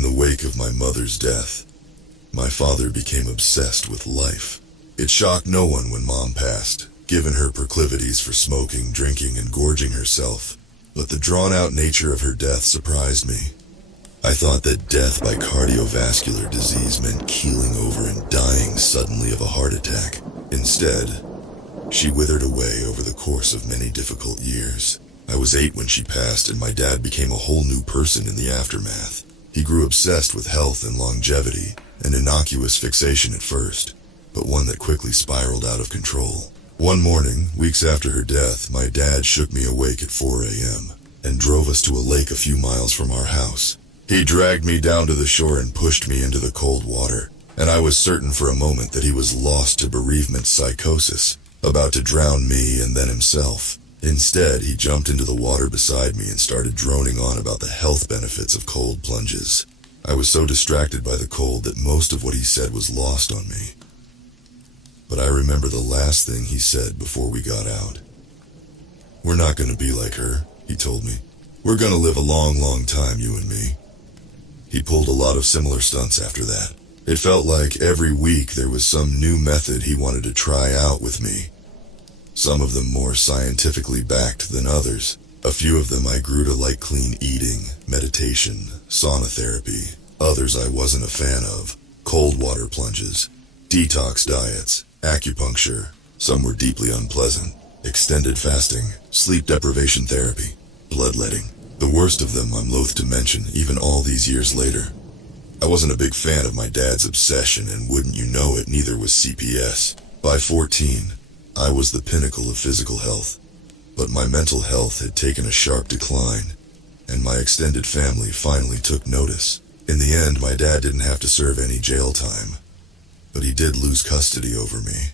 In the wake of my mother's death, my father became obsessed with life. It shocked no one when Mom passed, given her proclivities for smoking, drinking, and gorging herself, but the drawn-out nature of her death surprised me. I thought that death by cardiovascular disease meant keeling over and dying suddenly of a heart attack. Instead, she withered away over the course of many difficult years. I was 8 when she passed, and my dad became a whole new person in the aftermath. He grew obsessed with health and longevity, an innocuous fixation at first, but one that quickly spiraled out of control. One morning, weeks after her death, my dad shook me awake at 4 a.m. and drove us to a lake a few miles from our house. He dragged me down to the shore and pushed me into the cold water, and I was certain for a moment that he was lost to bereavement psychosis, about to drown me and then himself. Instead, he jumped into the water beside me and started droning on about the health benefits of cold plunges. I was so distracted by the cold that most of what he said was lost on me. But I remember the last thing he said before we got out. "We're not going to be like her," he told me. "We're going to live a long, long time, you and me." He pulled a lot of similar stunts after that. It felt like every week there was some new method he wanted to try out with me. Some of them more scientifically backed than others. A few of them I grew to like: clean eating, meditation, sauna therapy. Others I wasn't a fan of: cold water plunges, detox diets, acupuncture. Some were deeply unpleasant: extended fasting, sleep deprivation therapy, bloodletting. The worst of them I'm loath to mention, even all these years later. I wasn't a big fan of my dad's obsession, and wouldn't you know it, neither was CPS. By 14, I was the pinnacle of physical health, but my mental health had taken a sharp decline, and my extended family finally took notice. In the end, my dad didn't have to serve any jail time, but he did lose custody over me,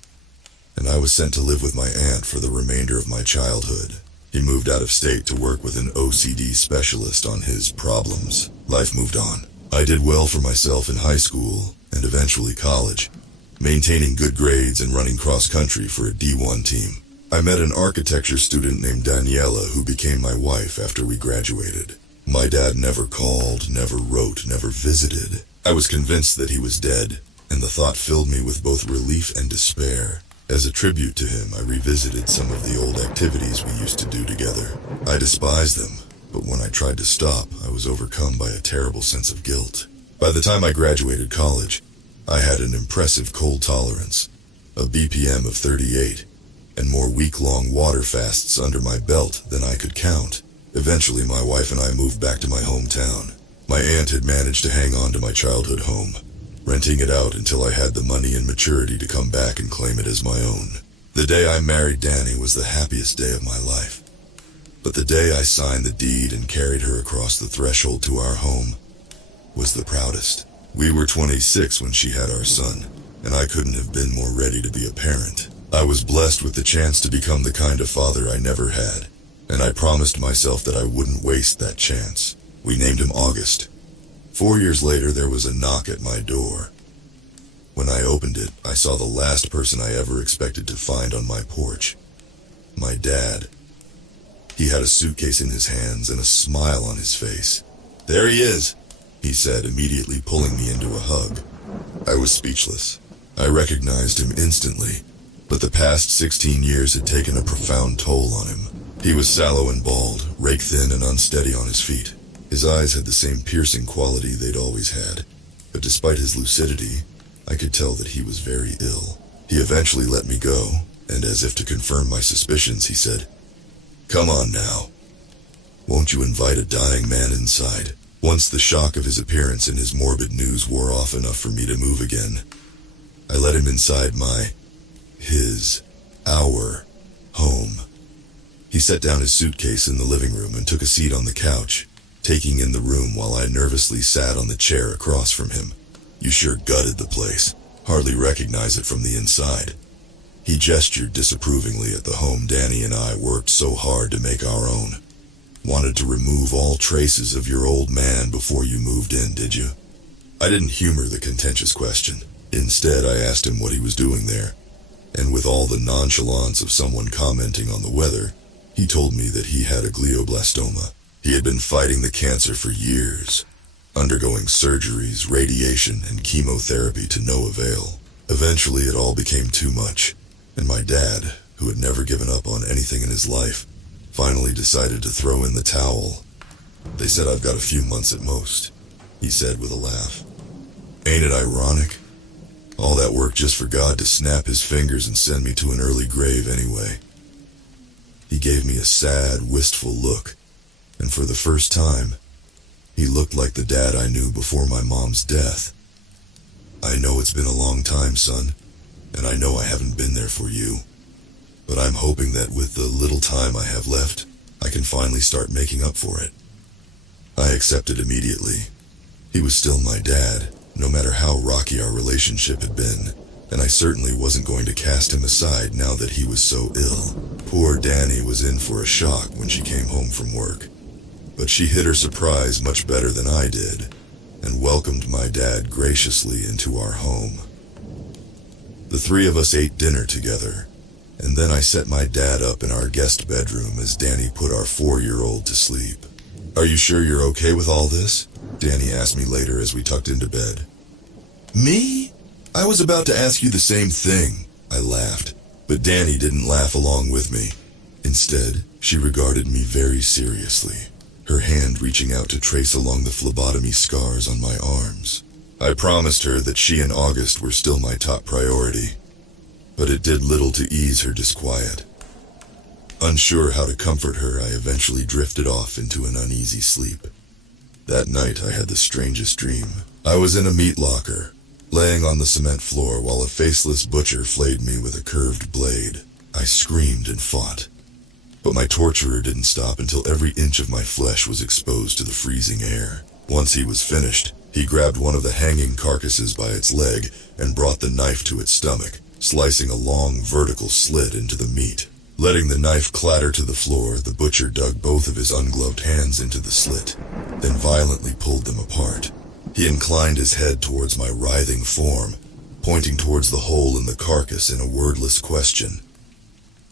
and I was sent to live with my aunt for the remainder of my childhood. He moved out of state to work with an OCD specialist on his problems. Life moved on. I did well for myself in high school and eventually college, maintaining good grades and running cross-country for a D1 team. I met an architecture student named Daniela who became my wife after we graduated. My dad never called, never wrote, never visited. I was convinced that he was dead, and the thought filled me with both relief and despair. As a tribute to him, I revisited some of the old activities we used to do together. I despised them, but when I tried to stop, I was overcome by a terrible sense of guilt. By the time I graduated college, I had an impressive cold tolerance, a BPM of 38, and more week-long water fasts under my belt than I could count. Eventually, my wife and I moved back to my hometown. My aunt had managed to hang on to my childhood home, renting it out until I had the money and maturity to come back and claim it as my own. The day I married Danny was the happiest day of my life. But the day I signed the deed and carried her across the threshold to our home was the proudest. We were 26 when she had our son, and I couldn't have been more ready to be a parent. I was blessed with the chance to become the kind of father I never had, and I promised myself that I wouldn't waste that chance. We named him August. 4 years later, there was a knock at my door. When I opened it, I saw the last person I ever expected to find on my porch: my dad. He had a suitcase in his hands and a smile on his face. "There he is," he said, immediately pulling me into a hug. I was speechless. I recognized him instantly, but the past 16 years had taken a profound toll on him. He was sallow and bald, rake-thin and unsteady on his feet. His eyes had the same piercing quality they'd always had, but despite his lucidity, I could tell that he was very ill. He eventually let me go, and as if to confirm my suspicions, he said, "Come on now. Won't you invite a dying man inside?" Once the shock of his appearance and his morbid news wore off enough for me to move again, I let him inside our home. He set down his suitcase in the living room and took a seat on the couch, taking in the room while I nervously sat on the chair across from him. "You sure gutted the place. Hardly recognize it from the inside." He gestured disapprovingly at the home Danny and I worked so hard to make our own. "Wanted to remove all traces of your old man before you moved in, did you?" I didn't humor the contentious question. Instead, I asked him what he was doing there, and with all the nonchalance of someone commenting on the weather, he told me that he had a glioblastoma. He had been fighting the cancer for years, undergoing surgeries, radiation, and chemotherapy to no avail. Eventually, it all became too much, and my dad, who had never given up on anything in his life, finally decided to throw in the towel. "They said I've got a few months at most," he said with a laugh. "Ain't it ironic? All that work just for God to snap his fingers and send me to an early grave anyway." He gave me a sad, wistful look, and for the first time, he looked like the dad I knew before my mom's death. "I know it's been a long time, son, and I know I haven't been there for you, but I'm hoping that with the little time I have left, I can finally start making up for it." I accepted immediately. He was still my dad, no matter how rocky our relationship had been, and I certainly wasn't going to cast him aside now that he was so ill. Poor Danny was in for a shock when she came home from work, but she hid her surprise much better than I did, and welcomed my dad graciously into our home. The three of us ate dinner together, and then I set my dad up in our guest bedroom as Danny put our 4-year-old to sleep. "Are you sure you're okay with all this?" Danny asked me later as we tucked into bed. "Me? I was about to ask you the same thing," I laughed, but Danny didn't laugh along with me. Instead, she regarded me very seriously, her hand reaching out to trace along the phlebotomy scars on my arms. I promised her that she and August were still my top priority, but it did little to ease her disquiet. Unsure how to comfort her, I eventually drifted off into an uneasy sleep. That night I had the strangest dream. I was in a meat locker, laying on the cement floor while a faceless butcher flayed me with a curved blade. I screamed and fought, but my torturer didn't stop until every inch of my flesh was exposed to the freezing air. Once he was finished, he grabbed one of the hanging carcasses by its leg and brought the knife to its stomach, slicing a long vertical slit into the meat. Letting the knife clatter to the floor, the butcher dug both of his ungloved hands into the slit, then violently pulled them apart. He inclined his head towards my writhing form, pointing towards the hole in the carcass in a wordless question.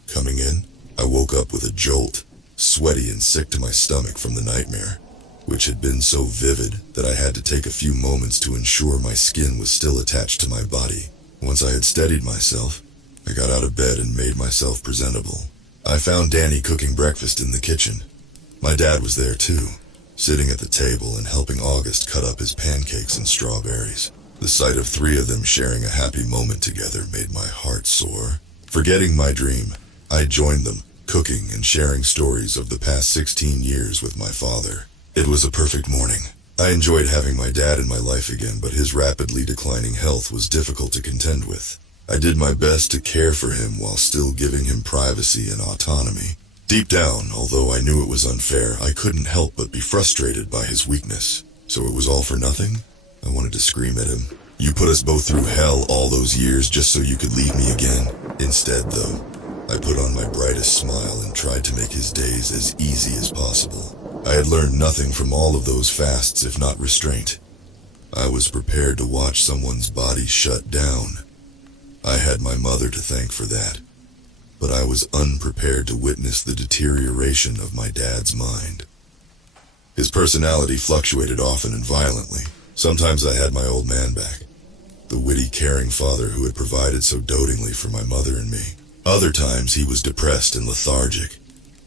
Coming in, I woke up with a jolt, sweaty and sick to my stomach from the nightmare, which had been so vivid that I had to take a few moments to ensure my skin was still attached to my body. Once I had steadied myself, I got out of bed and made myself presentable. I found Danny cooking breakfast in the kitchen. My dad was there too, sitting at the table and helping August cut up his pancakes and strawberries. The sight of 3 of them sharing a happy moment together made my heart soar. Forgetting my dream, I joined them, cooking and sharing stories of the past 16 years with my father. It was a perfect morning. I enjoyed having my dad in my life again, but his rapidly declining health was difficult to contend with. I did my best to care for him while still giving him privacy and autonomy. Deep down, although I knew it was unfair, I couldn't help but be frustrated by his weakness. So it was all for nothing? I wanted to scream at him. "You put us both through hell all those years just so you could leave me again." Instead, though, I put on my brightest smile and tried to make his days as easy as possible. I had learned nothing from all of those fasts if not restraint. I was prepared to watch someone's body shut down. I had my mother to thank for that, but I was unprepared to witness the deterioration of my dad's mind. His personality fluctuated often and violently. Sometimes I had my old man back, the witty, caring father who had provided so dotingly for my mother and me. Other times he was depressed and lethargic,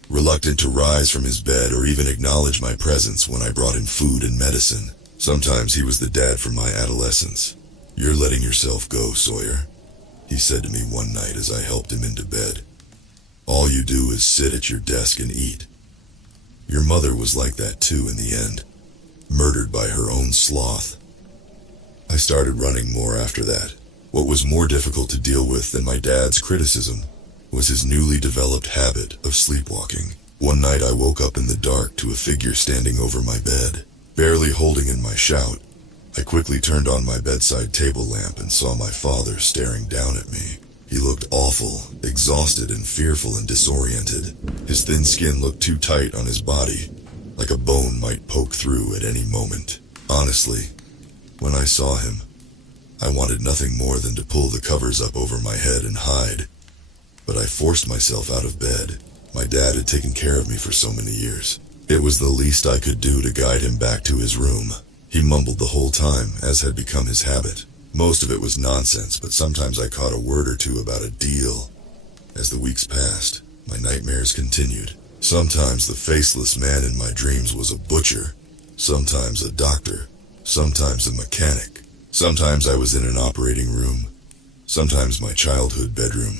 reluctant to rise from his bed or even acknowledge my presence when I brought him food and medicine. Sometimes he was the dad from my adolescence. "You're letting yourself go, Sawyer," he said to me one night as I helped him into bed. "All you do is sit at your desk and eat." Your mother was like that too in the end, murdered by her own sloth. I started running more after that. What was more difficult to deal with than my dad's criticism was his newly developed habit of sleepwalking. One night I woke up in the dark to a figure standing over my bed. Barely holding in my shout, I quickly turned on my bedside table lamp and saw my father staring down at me. He looked awful, exhausted and fearful and disoriented. His thin skin looked too tight on his body, like a bone might poke through at any moment. Honestly, when I saw him, I wanted nothing more than to pull the covers up over my head and hide. But I forced myself out of bed. My dad had taken care of me for so many years. It was the least I could do to guide him back to his room. He mumbled the whole time, as had become his habit. Most of it was nonsense, but sometimes I caught a word or two about a deal. As the weeks passed, my nightmares continued. Sometimes the faceless man in my dreams was a butcher, sometimes a doctor, sometimes a mechanic. Sometimes I was in an operating room, sometimes my childhood bedroom.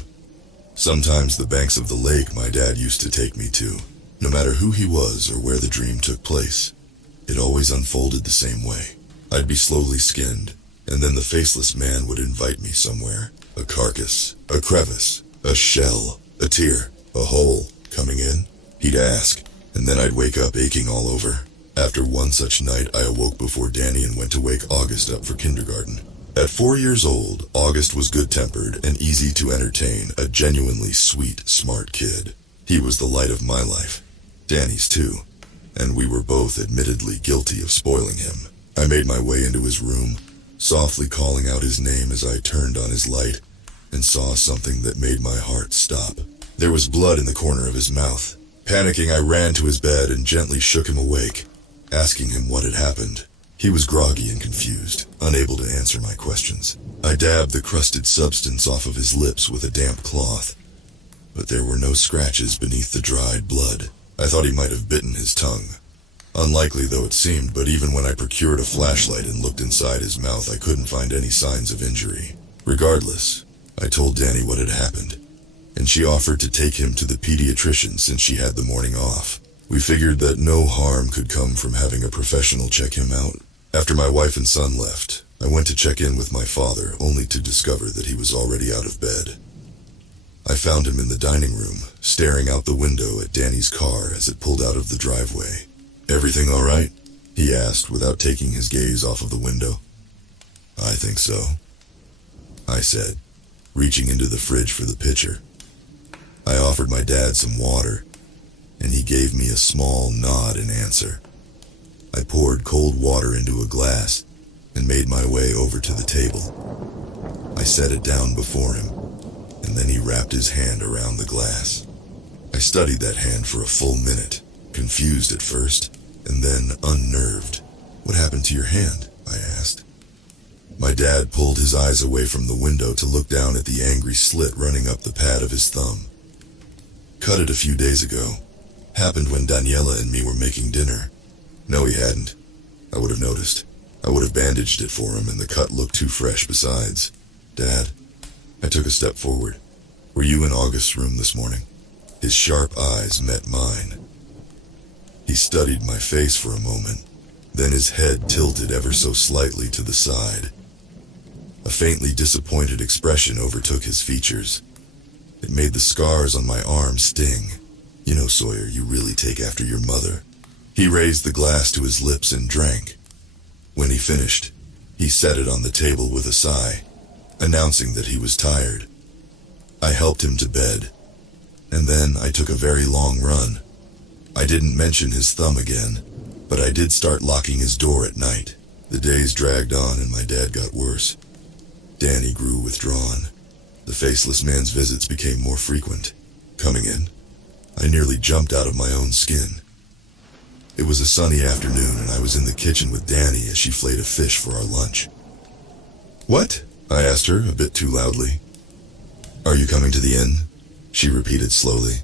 Sometimes the banks of the lake my dad used to take me to. No matter who he was or where the dream took place, it always unfolded the same way. I'd be slowly skinned, and then the faceless man would invite me somewhere. A carcass, a crevice, a shell, a tear, a hole. Coming in? He'd ask, and then I'd wake up aching all over. After one such night, I awoke before Danny and went to wake August up for kindergarten. At 4 years old, August was good-tempered and easy to entertain, a genuinely sweet, smart kid. He was the light of my life. Danny's too, and we were both admittedly guilty of spoiling him. I made my way into his room, softly calling out his name as I turned on his light, and saw something that made my heart stop. There was blood in the corner of his mouth. Panicking, I ran to his bed and gently shook him awake, asking him what had happened. He was groggy and confused, unable to answer my questions. I dabbed the crusted substance off of his lips with a damp cloth, but there were no scratches beneath the dried blood. I thought he might have bitten his tongue. Unlikely though it seemed, but even when I procured a flashlight and looked inside his mouth, I couldn't find any signs of injury. Regardless, I told Danny what had happened, and she offered to take him to the pediatrician since she had the morning off. We figured that no harm could come from having a professional check him out. After my wife and son left, I went to check in with my father, only to discover that he was already out of bed. I found him in the dining room, staring out the window at Danny's car as it pulled out of the driveway. "Everything all right?" he asked without taking his gaze off of the window. "I think so," I said, reaching into the fridge for the pitcher. I offered my dad some water, and he gave me a small nod in answer. I poured cold water into a glass and made my way over to the table. I set it down before him, and then he wrapped his hand around the glass. I studied that hand for a full minute, confused at first, and then unnerved. "What happened to your hand?" I asked. My dad pulled his eyes away from the window to look down at the angry slit running up the pad of his thumb. "Cut it a few days ago. Happened when Daniela and me were making dinner." No, he hadn't. I would have noticed. I would have bandaged it for him, and the cut looked too fresh besides. "Dad," I took a step forward. "Were you in August's room this morning?" His sharp eyes met mine. He studied my face for a moment, then his head tilted ever so slightly to the side. A faintly disappointed expression overtook his features. It made the scars on my arm sting. "You know, Sawyer, you really take after your mother." He raised the glass to his lips and drank. When he finished, he set it on the table with a sigh, announcing that he was tired. I helped him to bed, and then I took a very long run. I didn't mention his thumb again, but I did start locking his door at night. The days dragged on and my dad got worse. Danny grew withdrawn. The faceless man's visits became more frequent. Coming in, I nearly jumped out of my own skin. It was a sunny afternoon and I was in the kitchen with Danny as she flayed a fish for our lunch. "What?" I asked her, a bit too loudly. "Are you coming to the inn?" she repeated slowly.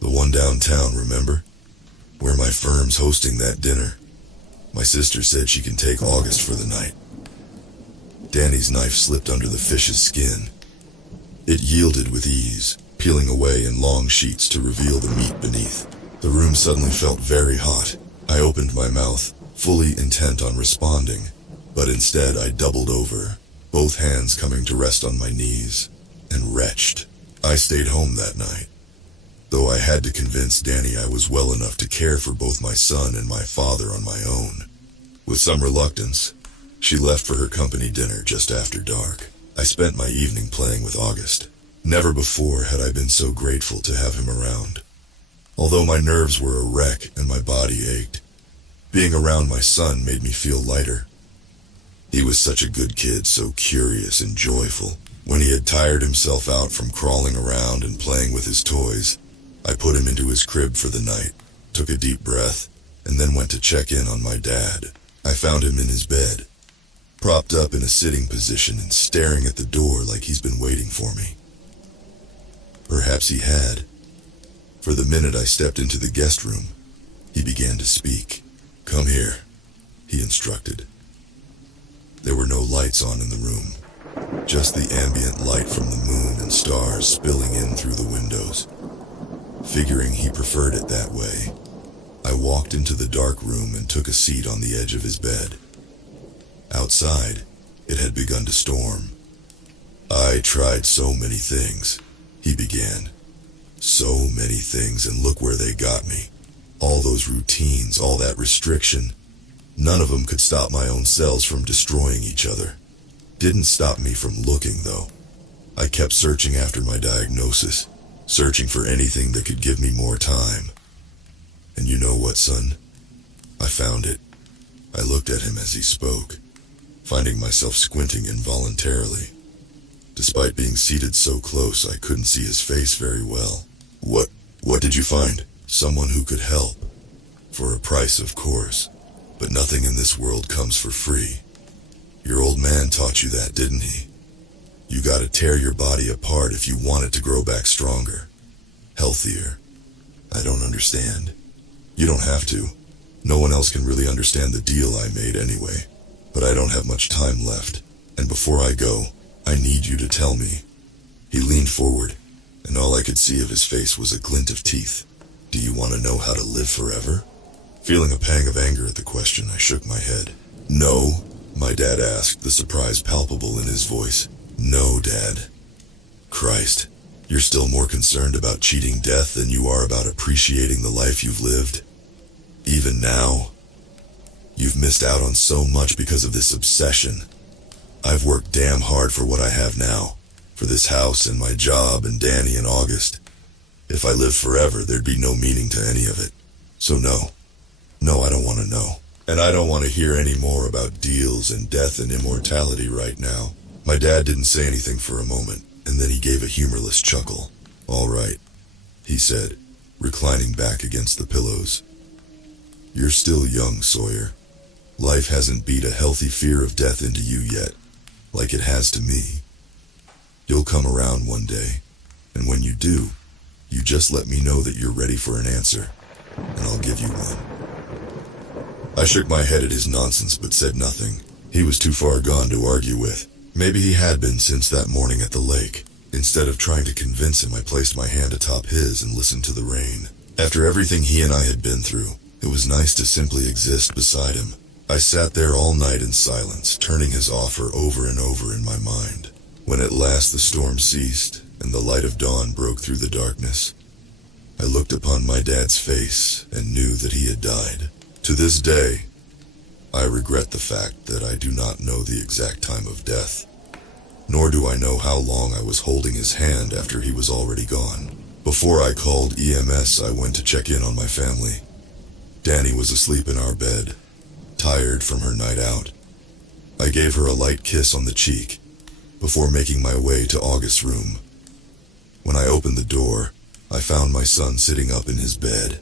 "The one downtown, remember? Where my firm's hosting that dinner. My sister said she can take August for the night." Danny's knife slipped under the fish's skin. It yielded with ease, peeling away in long sheets to reveal the meat beneath. The room suddenly felt very hot. I opened my mouth, fully intent on responding, but instead I doubled over, both hands coming to rest on my knees, and retched. I stayed home that night, though I had to convince Danny I was well enough to care for both my son and my father on my own. With some reluctance, she left for her company dinner just after dark. I spent my evening playing with August. Never before had I been so grateful to have him around. Although my nerves were a wreck and my body ached, being around my son made me feel lighter. He was such a good kid, so curious and joyful. When he had tired himself out from crawling around and playing with his toys, I put him into his crib for the night, took a deep breath, and then went to check in on my dad. I found him in his bed, propped up in a sitting position and staring at the door like he's been waiting for me. Perhaps he had. For the minute I stepped into the guest room, he began to speak. "Come here," he instructed. There were no lights on in the room, just the ambient light from the moon and stars spilling in through the windows. Figuring he preferred it that way, I walked into the dark room and took a seat on the edge of his bed. Outside, it had begun to storm. "I tried so many things," he began. "So many things, and look where they got me. All those routines, all that restriction. None of them could stop my own cells from destroying each other. Didn't stop me from looking, though. I kept searching after my diagnosis, searching for anything that could give me more time. And you know what, son? I found it." I looked at him as he spoke, finding myself squinting involuntarily. Despite being seated so close, I couldn't see his face very well. What did you find?" "Someone who could help. For a price, of course. But nothing in this world comes for free. Your old man taught you that, didn't he? You gotta tear your body apart if you want it to grow back stronger. Healthier." "I don't understand." "You don't have to. No one else can really understand the deal I made anyway. But I don't have much time left, and before I go, I need you to tell me." He leaned forward, and all I could see of his face was a glint of teeth. "Do you want to know how to live forever?" Feeling a pang of anger at the question, I shook my head. "No?" my dad asked, the surprise palpable in his voice. "No, Dad." "Christ, you're still more concerned about cheating death than you are about appreciating the life you've lived? Even now? You've missed out on so much because of this obsession. I've worked damn hard for what I have now, for this house and my job and Danny and August. If I lived forever, there'd be no meaning to any of it. So no, I don't want to know. And I don't want to hear any more about deals and death and immortality right now." My dad didn't say anything for a moment, and then he gave a humorless chuckle. "All right," he said, reclining back against the pillows. "You're still young, Sawyer. Life hasn't beat a healthy fear of death into you yet, like it has to me. You'll come around one day, and when you do, you just let me know that you're ready for an answer, and I'll give you one." I shook my head at his nonsense but said nothing. He was too far gone to argue with. Maybe he had been since that morning at the lake. Instead of trying to convince him, I placed my hand atop his and listened to the rain. After everything he and I had been through, it was nice to simply exist beside him. I sat there all night in silence, turning his offer over and over in my mind. When at last the storm ceased, and the light of dawn broke through the darkness, I looked upon my dad's face and knew that he had died. To this day, I regret the fact that I do not know the exact time of death, nor do I know how long I was holding his hand after he was already gone. Before I called EMS, I went to check in on my family. Danny was asleep in our bed, tired from her night out. I gave her a light kiss on the cheek before making my way to August's room. When I opened the door, I found my son sitting up in his bed,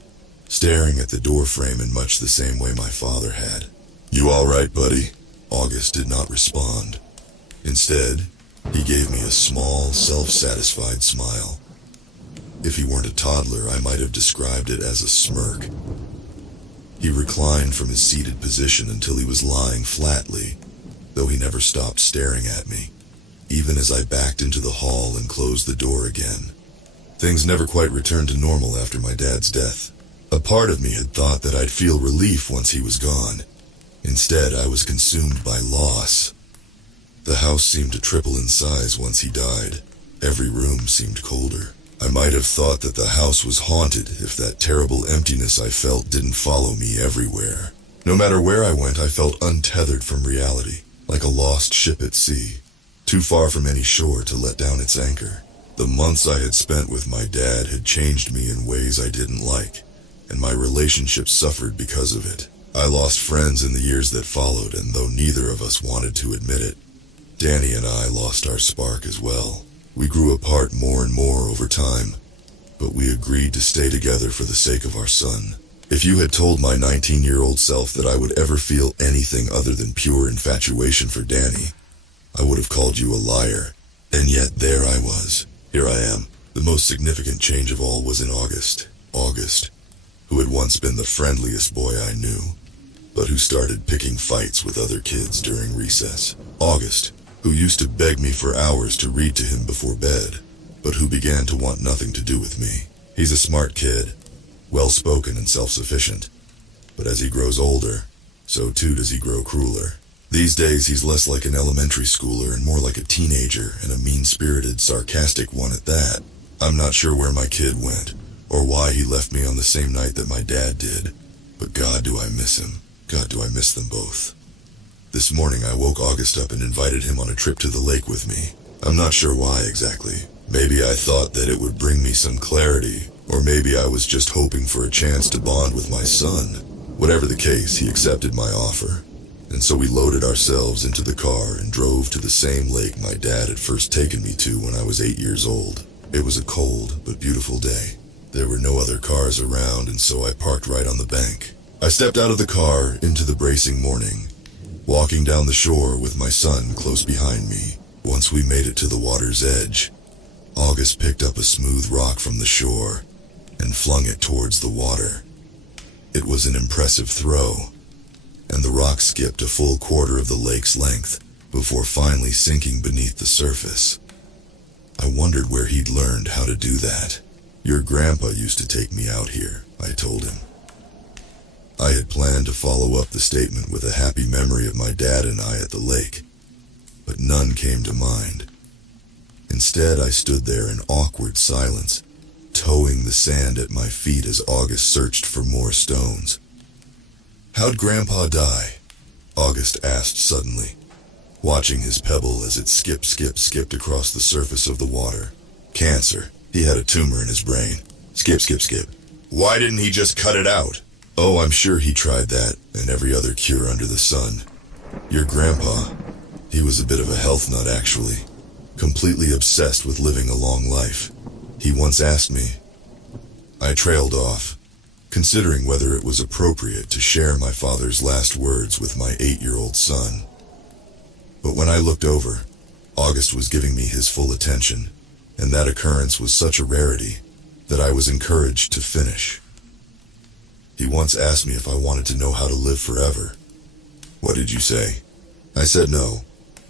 staring at the door frame in much the same way my father had. "You all right, buddy?" August did not respond. Instead, he gave me a small, self-satisfied smile. If he weren't a toddler, I might have described it as a smirk. He reclined from his seated position until he was lying flatly, though he never stopped staring at me, even as I backed into the hall and closed the door again. Things never quite returned to normal after my dad's death. A part of me had thought that I'd feel relief once he was gone. Instead, I was consumed by loss. The house seemed to triple in size once he died. Every room seemed colder. I might have thought that the house was haunted if that terrible emptiness I felt didn't follow me everywhere. No matter where I went, I felt untethered from reality, like a lost ship at sea, too far from any shore to let down its anchor. The months I had spent with my dad had changed me in ways I didn't like, and my relationship suffered because of it. I lost friends in the years that followed, and though neither of us wanted to admit it, Danny and I lost our spark as well. We grew apart more and more over time, but we agreed to stay together for the sake of our son. If you had told my 19-year-old self that I would ever feel anything other than pure infatuation for Danny, I would have called you a liar. And yet there I was. Here I am. The most significant change of all was in August. August, who had once been the friendliest boy I knew, but who started picking fights with other kids during recess. August, who used to beg me for hours to read to him before bed, but who began to want nothing to do with me. He's a smart kid, well-spoken and self-sufficient, but as he grows older, so too does he grow crueler. These days he's less like an elementary schooler and more like a teenager, and a mean-spirited, sarcastic one at that. I'm not sure where my kid went, or why he left me on the same night that my dad did, but God, do I miss him. God, do I miss them both. This morning I woke August up and invited him on a trip to the lake with me. I'm not sure why exactly. Maybe I thought that it would bring me some clarity, or maybe I was just hoping for a chance to bond with my son. Whatever the case, he accepted my offer. And so we loaded ourselves into the car and drove to the same lake my dad had first taken me to when I was 8 years old. It was a cold but beautiful day. There were no other cars around, and so I parked right on the bank. I stepped out of the car into the bracing morning, walking down the shore with my son close behind me. Once we made it to the water's edge, August picked up a smooth rock from the shore and flung it towards the water. It was an impressive throw, and the rock skipped a full quarter of the lake's length before finally sinking beneath the surface. I wondered where he'd learned how to do that. Your grandpa used to take me out here, I told him. I had planned to follow up the statement with a happy memory of my dad and I at the lake, but none came to mind. Instead, I stood there in awkward silence, towing the sand at my feet as August searched for more stones. How'd Grandpa die? August asked suddenly, watching his pebble as it skipped across the surface of the water. Cancer. He had a tumor in his brain. Skip. Why didn't he just cut it out? Oh, I'm sure he tried that, and every other cure under the sun. Your grandpa, he was a bit of a health nut actually, completely obsessed with living a long life. He once asked me. I trailed off, considering whether it was appropriate to share my father's last words with my 8-year-old son. But when I looked over, August was giving me his full attention, and that occurrence was such a rarity that I was encouraged to finish. He once asked me if I wanted to know how to live forever. What did you say? I said no.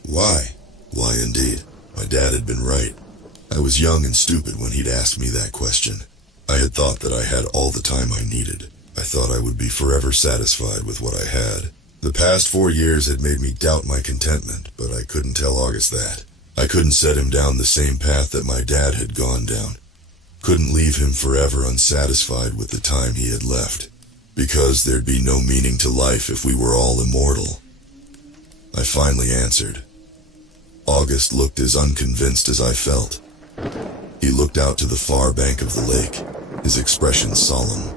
Why? Why indeed. My dad had been right. I was young and stupid when he'd asked me that question. I had thought that I had all the time I needed. I thought I would be forever satisfied with what I had. The past 4 years had made me doubt my contentment, but I couldn't tell August that. I couldn't set him down the same path that my dad had gone down. Couldn't leave him forever unsatisfied with the time he had left, because there'd be no meaning to life if we were all immortal. I finally answered. August looked as unconvinced as I felt. He looked out to the far bank of the lake, his expression solemn.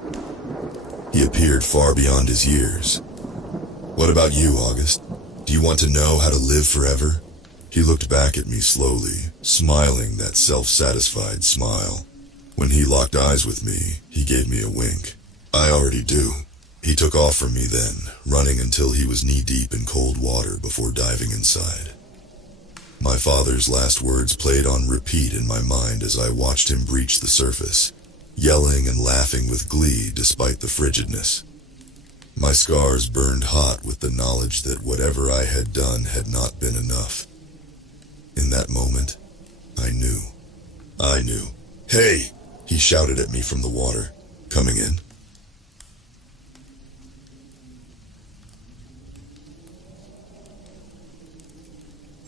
He appeared far beyond his years. What about you, August? Do you want to know how to live forever? He looked back at me slowly, smiling that self-satisfied smile. When he locked eyes with me, he gave me a wink. I already do. He took off from me then, running until he was knee-deep in cold water before diving inside. My father's last words played on repeat in my mind as I watched him breach the surface, yelling and laughing with glee despite the frigidness. My scars burned hot with the knowledge that whatever I had done had not been enough. In that moment, I knew. Hey! He shouted at me from the water, coming in.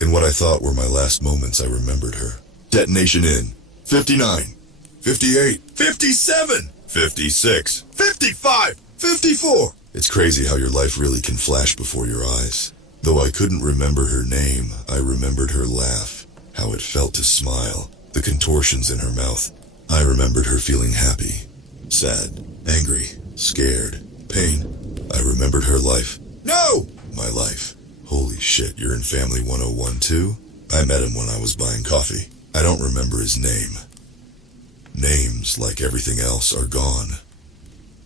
In what I thought were my last moments, I remembered her. Detonation in. 59. 58. 57. 56. 55. 54. It's crazy how your life really can flash before your eyes. Though I couldn't remember her name, I remembered her laugh, how it felt to smile, the contortions in her mouth. I remembered her feeling happy, sad, angry, scared, pain. I remembered her life. No! My life. Holy shit, you're in Family 101 too? I met him when I was buying coffee. I don't remember his name. Names, like everything else, are gone.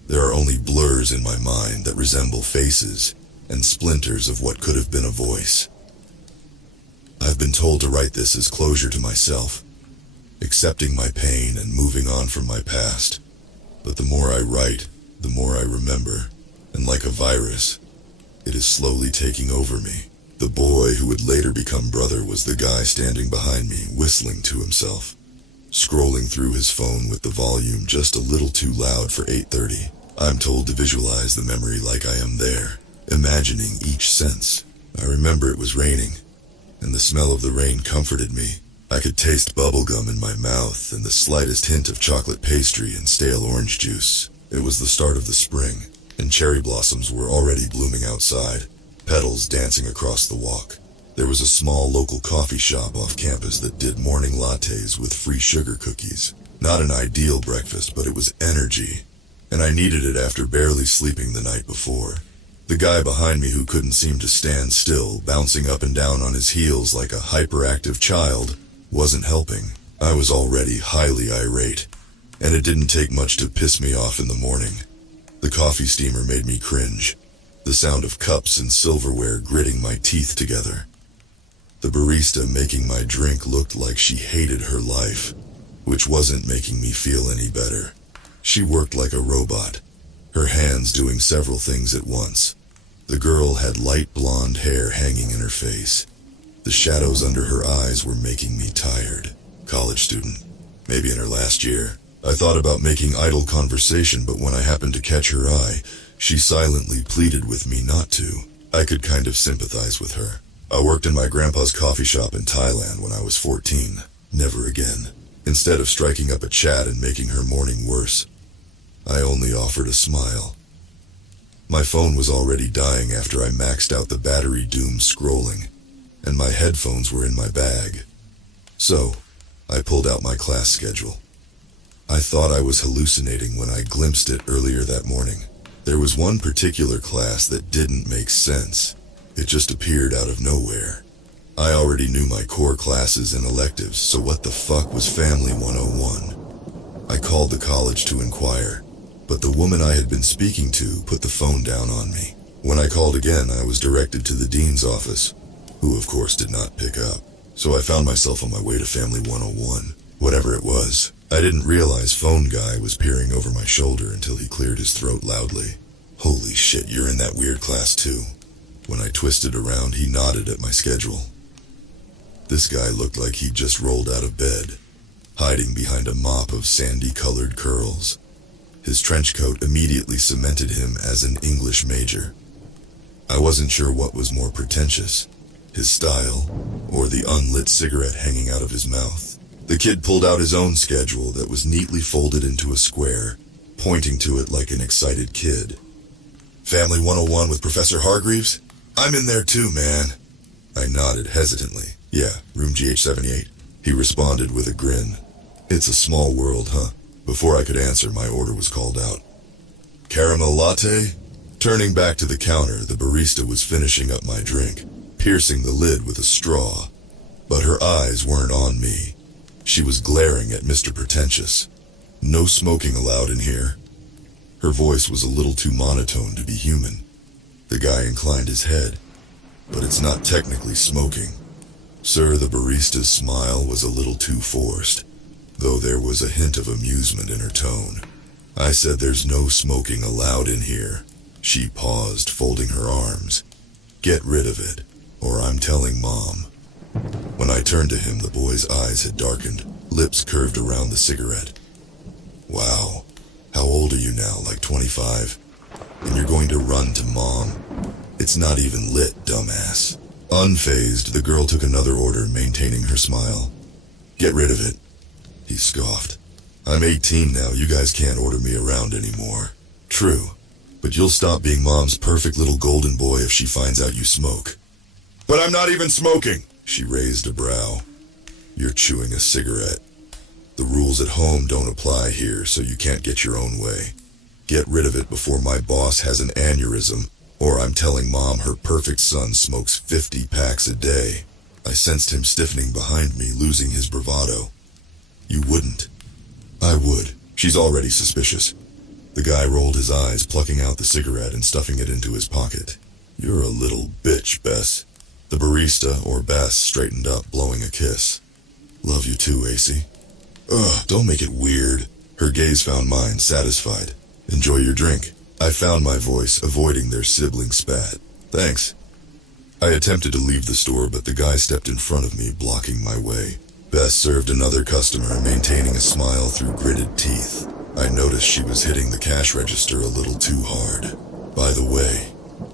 There are only blurs in my mind that resemble faces and splinters of what could have been a voice. I've been told to write this as closure to myself, accepting my pain and moving on from my past. But the more I write, the more I remember, and like a virus, it is slowly taking over me. The boy who would later become brother was the guy standing behind me, whistling to himself, scrolling through his phone with the volume just a little too loud for 8:30. I'm told to visualize the memory like I am there, imagining each sense. I remember it was raining, and the smell of the rain comforted me. I could taste bubblegum in my mouth and the slightest hint of chocolate pastry and stale orange juice. It was the start of the spring, and cherry blossoms were already blooming outside, petals dancing across the walk. There was a small local coffee shop off campus that did morning lattes with free sugar cookies. Not an ideal breakfast, but it was energy, and I needed it after barely sleeping the night before. The guy behind me who couldn't seem to stand still, bouncing up and down on his heels like a hyperactive child, wasn't helping. I was already highly irate, and it didn't take much to piss me off in the morning. The coffee steamer made me cringe, the sound of cups and silverware gritting my teeth together. The barista making my drink looked like she hated her life, which wasn't making me feel any better. She worked like a robot, her hands doing several things at once. The girl had light blonde hair hanging in her face. The shadows under her eyes were making me tired. College student, maybe in her last year. I thought about making idle conversation, but when I happened to catch her eye, she silently pleaded with me not to. I could kind of sympathize with her. I worked in my grandpa's coffee shop in Thailand when I was 14. Never again. Instead of striking up a chat and making her morning worse, I only offered a smile. My phone was already dying after I maxed out the battery doom scrolling, and my headphones were in my bag. So, I pulled out my class schedule. I thought I was hallucinating when I glimpsed it earlier that morning. There was one particular class that didn't make sense. It just appeared out of nowhere. I already knew my core classes and electives, so what the fuck was Family 101? I called the college to inquire, but the woman I had been speaking to put the phone down on me. When I called again, I was directed to the dean's office, who of course did not pick up. So I found myself on my way to Family 101, whatever it was. I didn't realize phone guy was peering over my shoulder until he cleared his throat loudly. Holy shit, you're in that weird class too. When I twisted around, he nodded at my schedule. This guy looked like he'd just rolled out of bed, hiding behind a mop of sandy-colored curls. His trench coat immediately cemented him as an English major. I wasn't sure what was more pretentious, his style, or the unlit cigarette hanging out of his mouth. The kid pulled out his own schedule that was neatly folded into a square, pointing to it like an excited kid. Family 101 with Professor Hargreaves? I'm in there too, man. I nodded hesitantly. Yeah, room GH78. He responded with a grin. It's a small world, huh? Before I could answer, my order was called out. Caramel latte? Turning back to the counter, the barista was finishing up my drink, piercing the lid with a straw. But her eyes weren't on me. She was glaring at Mr. Pretentious. No smoking allowed in here. Her voice was a little too monotone to be human. The guy inclined his head. But it's not technically smoking. Sir, the barista's smile was a little too forced, though there was a hint of amusement in her tone. I said there's no smoking allowed in here. She paused, folding her arms. Get rid of it, or I'm telling Mom. When I turned to him, the boy's eyes had darkened, lips curved around the cigarette. Wow, how old are you now, like 25? And you're going to run to Mom? It's not even lit, dumbass. Unfazed, the girl took another order, maintaining her smile. Get rid of it, he scoffed. I'm 18 now, you guys can't order me around anymore. True, but you'll stop being Mom's perfect little golden boy if she finds out you smoke. But I'm not even smoking! She raised a brow. You're chewing a cigarette. The rules at home don't apply here, so you can't get your own way. Get rid of it before my boss has an aneurysm, or I'm telling Mom her perfect son smokes 50 packs a day. I sensed him stiffening behind me, losing his bravado. You wouldn't. I would. She's already suspicious. The guy rolled his eyes, plucking out the cigarette and stuffing it into his pocket. "You're a little bitch, Bess." The barista, or Bess, straightened up, blowing a kiss. "Love you too, AC." "Ugh, don't make it weird." Her gaze found mine, satisfied. "Enjoy your drink." I found my voice, avoiding their sibling spat. "Thanks." I attempted to leave the store, but the guy stepped in front of me, blocking my way. Bess served another customer, maintaining a smile through gritted teeth. I noticed she was hitting the cash register a little too hard. "By the way,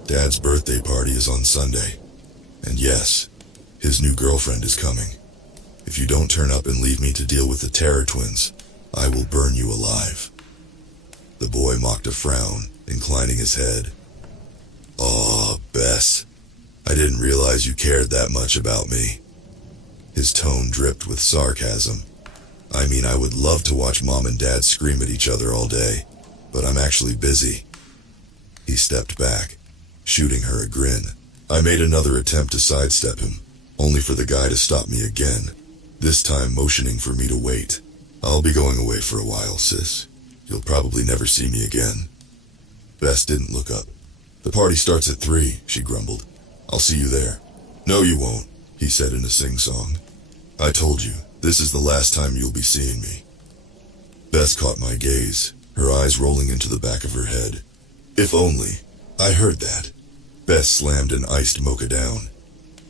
Dad's birthday party is on Sunday. And yes, his new girlfriend is coming. If you don't turn up and leave me to deal with the Terror Twins, I will burn you alive." The boy mocked a frown, inclining his head. "Aw, Bess, I didn't realize you cared that much about me." His tone dripped with sarcasm. "I mean, I would love to watch Mom and Dad scream at each other all day, but I'm actually busy." He stepped back, shooting her a grin. I made another attempt to sidestep him, only for the guy to stop me again, this time motioning for me to wait. "I'll be going away for a while, sis. You'll probably never see me again." Bess didn't look up. "The party starts at 3, she grumbled. "I'll see you there." "No, you won't," he said in a sing-song. "I told you, this is the last time you'll be seeing me." Bess caught my gaze, her eyes rolling into the back of her head. "If only I heard that." Bess slammed an iced mocha down.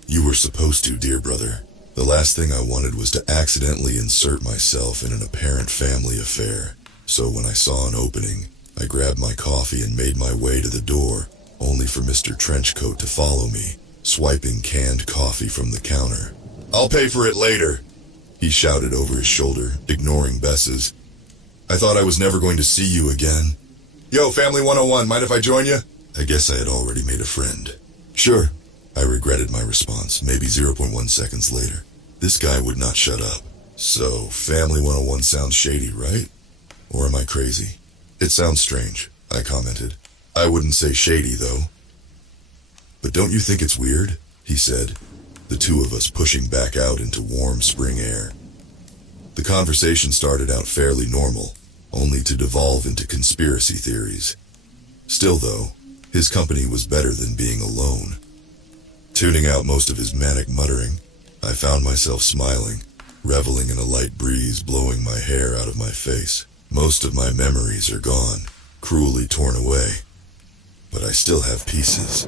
"You were supposed to, dear brother. The last thing I wanted was to accidentally insert myself in an apparent family affair. So when I saw an opening, I grabbed my coffee and made my way to the door, only for Mr. Trenchcoat to follow me, swiping canned coffee from the counter. "I'll pay for it later," he shouted over his shoulder, ignoring Bess's. "I thought I was never going to see you again." "Yo, Family 101, mind if I join you?" I guess I had already made a friend. "Sure." I regretted my response, maybe 0.1 seconds later. This guy would not shut up. "So, Family 101 sounds shady, right? Or am I crazy?" "It sounds strange," I commented. "I wouldn't say shady, though." "But don't you think it's weird?" he said, the two of us pushing back out into warm spring air. The conversation started out fairly normal, only to devolve into conspiracy theories. Still, though, his company was better than being alone. Tuning out most of his manic muttering, I found myself smiling, reveling in a light breeze blowing my hair out of my face. Most of my memories are gone, cruelly torn away. But I still have pieces.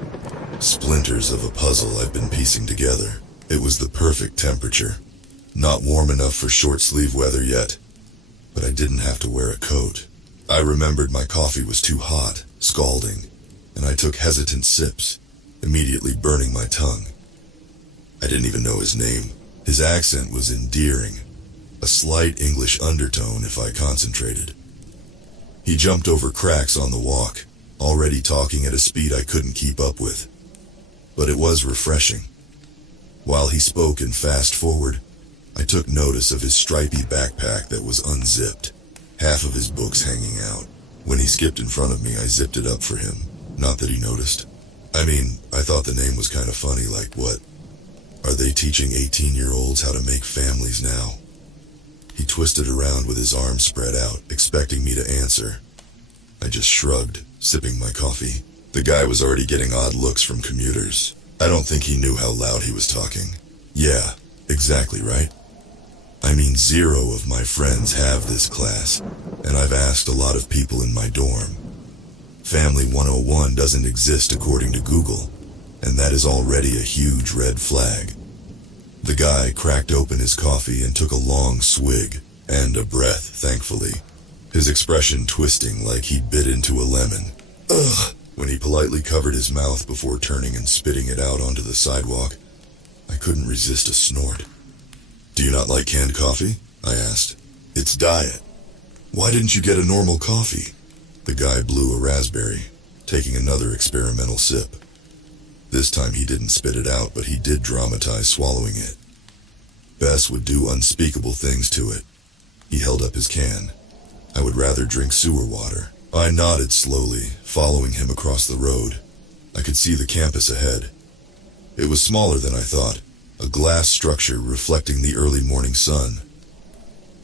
Splinters of a puzzle I've been piecing together. It was the perfect temperature. Not warm enough for short-sleeve weather yet, but I didn't have to wear a coat. I remembered my coffee was too hot, scalding, and I took hesitant sips, immediately burning my tongue. I didn't even know his name. His accent was endearing, a slight English undertone if I concentrated. He jumped over cracks on the walk, already talking at a speed I couldn't keep up with. But it was refreshing. While he spoke and fast-forward, I took notice of his stripy backpack that was unzipped, half of his books hanging out. When he skipped in front of me, I zipped it up for him. Not that he noticed. I mean, I thought the name was kind of funny, like what? Are they teaching 18-year-olds how to make families now? He twisted around with his arms spread out, expecting me to answer. I just shrugged, sipping my coffee. The guy was already getting odd looks from commuters. I don't think he knew how loud he was talking. Yeah, exactly right. I mean, 0 of my friends have this class, and I've asked a lot of people in my dorm. Family 101 doesn't exist according to Google, and that is already a huge red flag. The guy cracked open his coffee and took a long swig, and a breath, thankfully, his expression twisting like he'd bit into a lemon. Ugh! When he politely covered his mouth before turning and spitting it out onto the sidewalk, I couldn't resist a snort. "Do you not like canned coffee?" I asked. "It's diet." "Why didn't you get a normal coffee?" The guy blew a raspberry, taking another experimental sip. This time he didn't spit it out, but he did dramatize swallowing it. Bess would do unspeakable things to it. He held up his can. I would rather drink sewer water. I nodded slowly, following him across the road. I could see the campus ahead. It was smaller than I thought, a glass structure reflecting the early morning sun.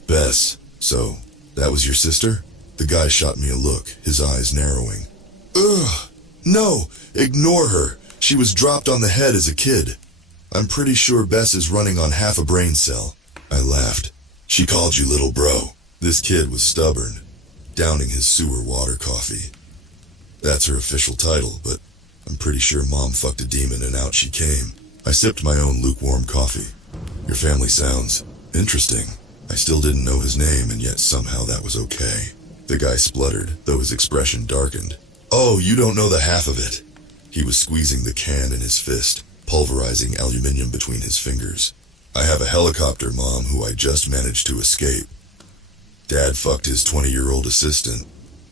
"Bess, so, that was your sister?" The guy shot me a look, his eyes narrowing. Ugh! No! Ignore her! She was dropped on the head as a kid. I'm pretty sure Bess is running on half a brain cell. I laughed. She called you little bro. This kid was stubborn, downing his sewer water coffee. That's her official title, but I'm pretty sure Mom fucked a demon and out she came. I sipped my own lukewarm coffee. Your family sounds interesting. I still didn't know his name, and yet somehow that was okay. The guy spluttered, though his expression darkened. Oh, you don't know the half of it. He was squeezing the can in his fist, pulverizing aluminium between his fingers. I have a helicopter mom who I just managed to escape. Dad fucked his 20-year-old assistant,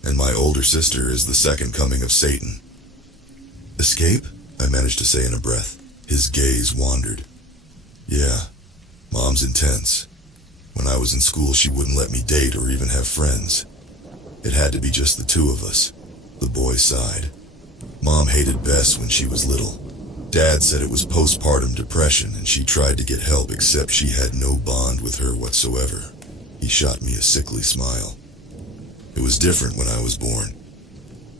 and my older sister is the second coming of Satan. Escape? I managed to say in a breath. His gaze wandered. Yeah, Mom's intense. When I was in school, she wouldn't let me date or even have friends. It had to be just the two of us. The boy sighed. Mom hated Bess when she was little. Dad said it was postpartum depression and she tried to get help, except she had no bond with her whatsoever. He shot me a sickly smile. It was different when I was born.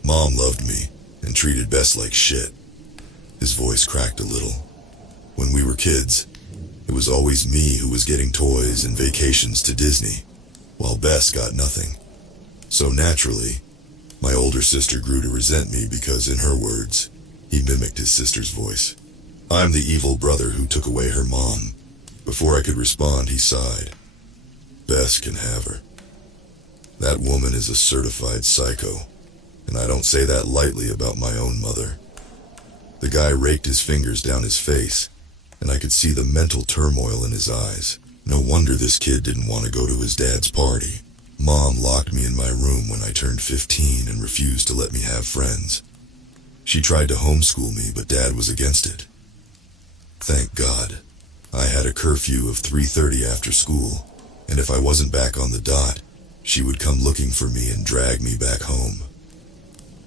Mom loved me and treated Bess like shit. His voice cracked a little. When we were kids, it was always me who was getting toys and vacations to Disney, while Bess got nothing. So naturally, my older sister grew to resent me because, in her words, he mimicked his sister's voice. I'm the evil brother who took away her mom. Before I could respond, he sighed. Bess can have her. That woman is a certified psycho, and I don't say that lightly about my own mother. The guy raked his fingers down his face, and I could see the mental turmoil in his eyes. No wonder this kid didn't want to go to his dad's party. Mom locked me in my room when I turned 15 and refused to let me have friends. She tried to homeschool me, but Dad was against it. Thank God. I had a curfew of 3:30 after school, and if I wasn't back on the dot, she would come looking for me and drag me back home.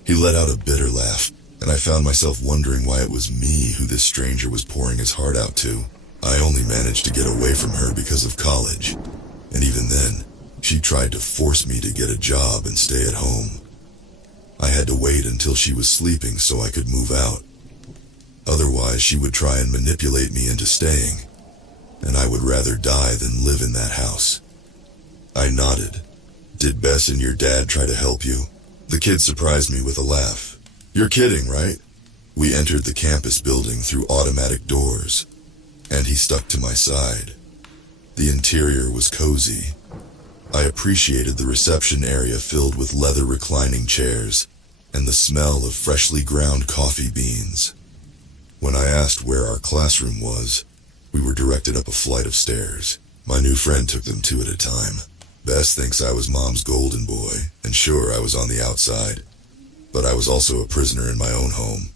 He let out a bitter laugh, and I found myself wondering why it was me who this stranger was pouring his heart out to. I only managed to get away from her because of college, and even then, she tried to force me to get a job and stay at home. I had to wait until she was sleeping so I could move out. Otherwise, she would try and manipulate me into staying, and I would rather die than live in that house. I nodded. Did Bess and your dad try to help you? The kid surprised me with a laugh. You're kidding, right? We entered the campus building through automatic doors, and he stuck to my side. The interior was cozy. I appreciated the reception area filled with leather reclining chairs and the smell of freshly ground coffee beans. When I asked where our classroom was, we were directed up a flight of stairs. My new friend took them two at a time. Bess thinks I was Mom's golden boy, and sure, I was on the outside, but I was also a prisoner in my own home.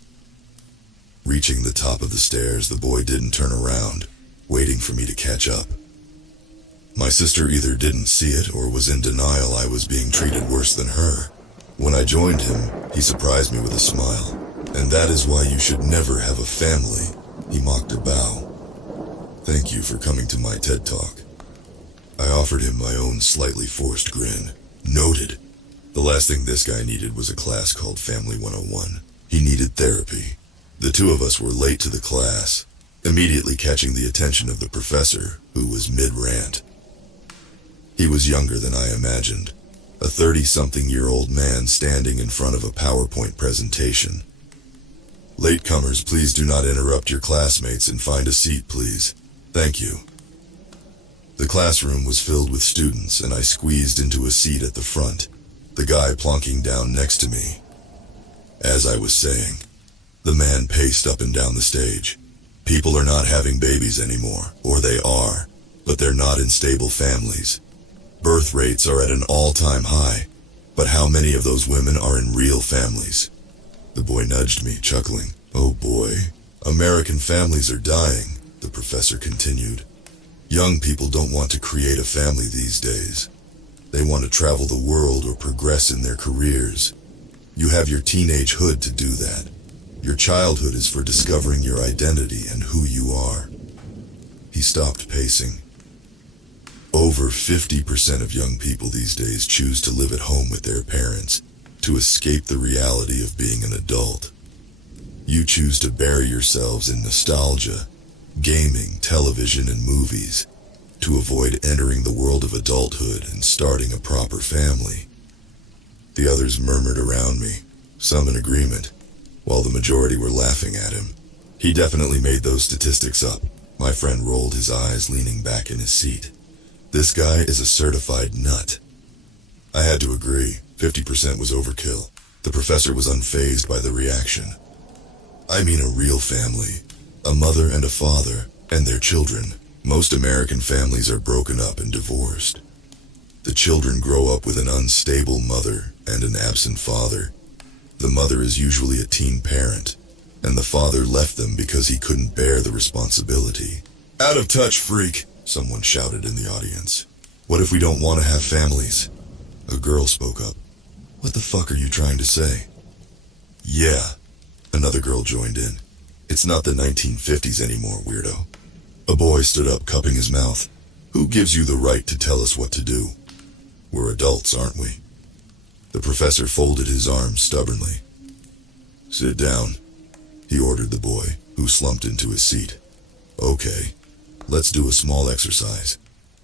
Reaching the top of the stairs, the boy didn't turn around, waiting for me to catch up. My sister either didn't see it or was in denial I was being treated worse than her. When I joined him, he surprised me with a smile. And that is why you should never have a family. He mocked a bow. Thank you for coming to my TED Talk. I offered him my own slightly forced grin. Noted. The last thing this guy needed was a class called Family 101. He needed therapy. The two of us were late to the class, immediately catching the attention of the professor, who was mid-rant. He was younger than I imagined, a 30-something-year-old man standing in front of a PowerPoint presentation. Latecomers, please do not interrupt your classmates and find a seat, please. Thank you. The classroom was filled with students, and I squeezed into a seat at the front, the guy plonking down next to me. As I was saying, the man paced up and down the stage. People are not having babies anymore, or they are, but they're not in stable families. Birth rates are at an all-time high, but how many of those women are in real families? The boy nudged me, chuckling. Oh boy, American families are dying, the professor continued. Young people don't want to create a family these days. They want to travel the world or progress in their careers. You have your teenagehood to do that. Your childhood is for discovering your identity and who you are. He stopped pacing. Over 50% of young people these days choose to live at home with their parents to escape the reality of being an adult. You choose to bury yourselves in nostalgia, gaming, television, and movies to avoid entering the world of adulthood and starting a proper family. The others murmured around me, some in agreement, while the majority were laughing at him. He definitely made those statistics up. My friend rolled his eyes, leaning back in his seat. This guy is a certified nut. I had to agree, 50% was overkill. The professor was unfazed by the reaction. I mean a real family, a mother and a father, and their children. Most American families are broken up and divorced. The children grow up with an unstable mother and an absent father. The mother is usually a teen parent, and the father left them because he couldn't bear the responsibility. Out of touch, freak, someone shouted in the audience. What if we don't want to have families? A girl spoke up. What the fuck are you trying to say? Yeah, another girl joined in. It's not the 1950s anymore, weirdo. A boy stood up, cupping his mouth. Who gives you the right to tell us what to do? We're adults, aren't we? The professor folded his arms stubbornly. Sit down, he ordered the boy, who slumped into his seat. Okay, let's do a small exercise.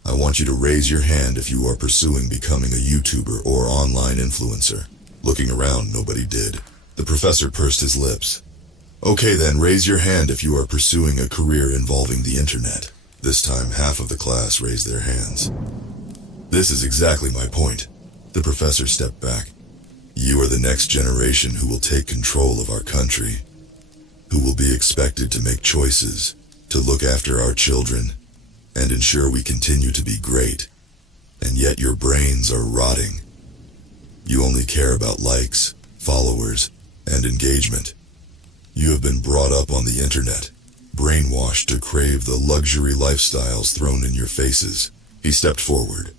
I want you to raise your hand if you are pursuing becoming a YouTuber or online influencer. Looking around, nobody did. The professor pursed his lips. Okay then, raise your hand if you are pursuing a career involving the internet. This time, half of the class raised their hands. This is exactly my point. The professor stepped back. You are the next generation who will take control of our country, who will be expected to make choices, to look after our children, and ensure we continue to be great. And yet your brains are rotting. You only care about likes, followers, and engagement. You have been brought up on the internet, brainwashed to crave the luxury lifestyles thrown in your faces. He stepped forward.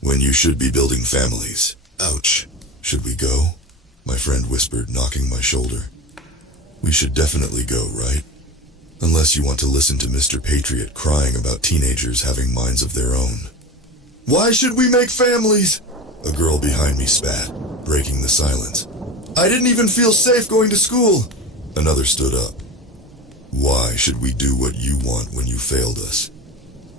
When you should be building families. Ouch. Should we go? My friend whispered, knocking my shoulder. We should definitely go, right? Unless you want to listen to Mr. Patriot crying about teenagers having minds of their own. Why should we make families? A girl behind me spat, breaking the silence. I didn't even feel safe going to school. Another stood up. Why should we do what you want when you failed us?